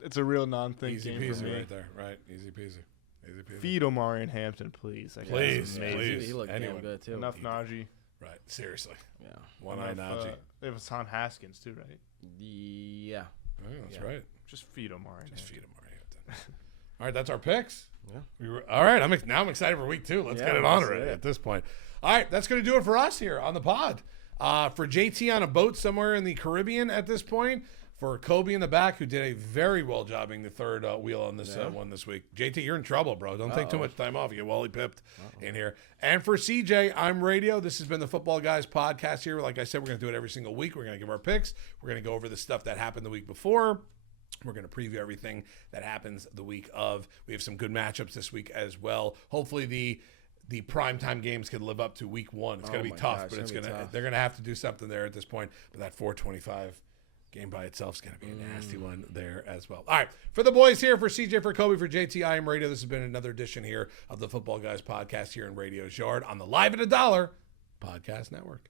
It's a real non-thing Easy game for peasy me. right there. Right. Easy peasy. Easy peasy. Feed Omari and Hampton, please. That guy's amazing. Please. He looked damn good too. Enough Najee. Right. Seriously. Yeah. One-eye Najee. They have Hassan Haskins too, right? Yeah. Oh, that's Yeah. right. Just feed Omari. Just feed him Hampton. All right, that's our picks. Yeah. All right, now I'm excited for week 2. Let's get it on that's already it. at this point. All right, that's going to do it for us here on the pod. For JT on a boat somewhere in the Caribbean at this point. For Kobe in the back, who did a very well jobbing the third wheel on this one this week. JT, you're in trouble, bro. Don't take too much time off. You get Wally pipped in here. And for CJ, I'm Radio. This has been the Football Guys podcast here. Like I said, we're going to do it every single week. We're going to give our picks. We're going to go over the stuff that happened the week before. We're going to preview everything that happens the week of. We have some good matchups this week as well. Hopefully the primetime games can live up to week 1. It's going to be tough, but they're going to have to do something there at this point. But that 425 game by itself is going to be a nasty one there as well. All right, for the boys here, for CJ, for Kobe, for JT, I am Radio. This has been another edition here of the Football Guys podcast here in Radio's Yard on the Live at $1 Podcast Network.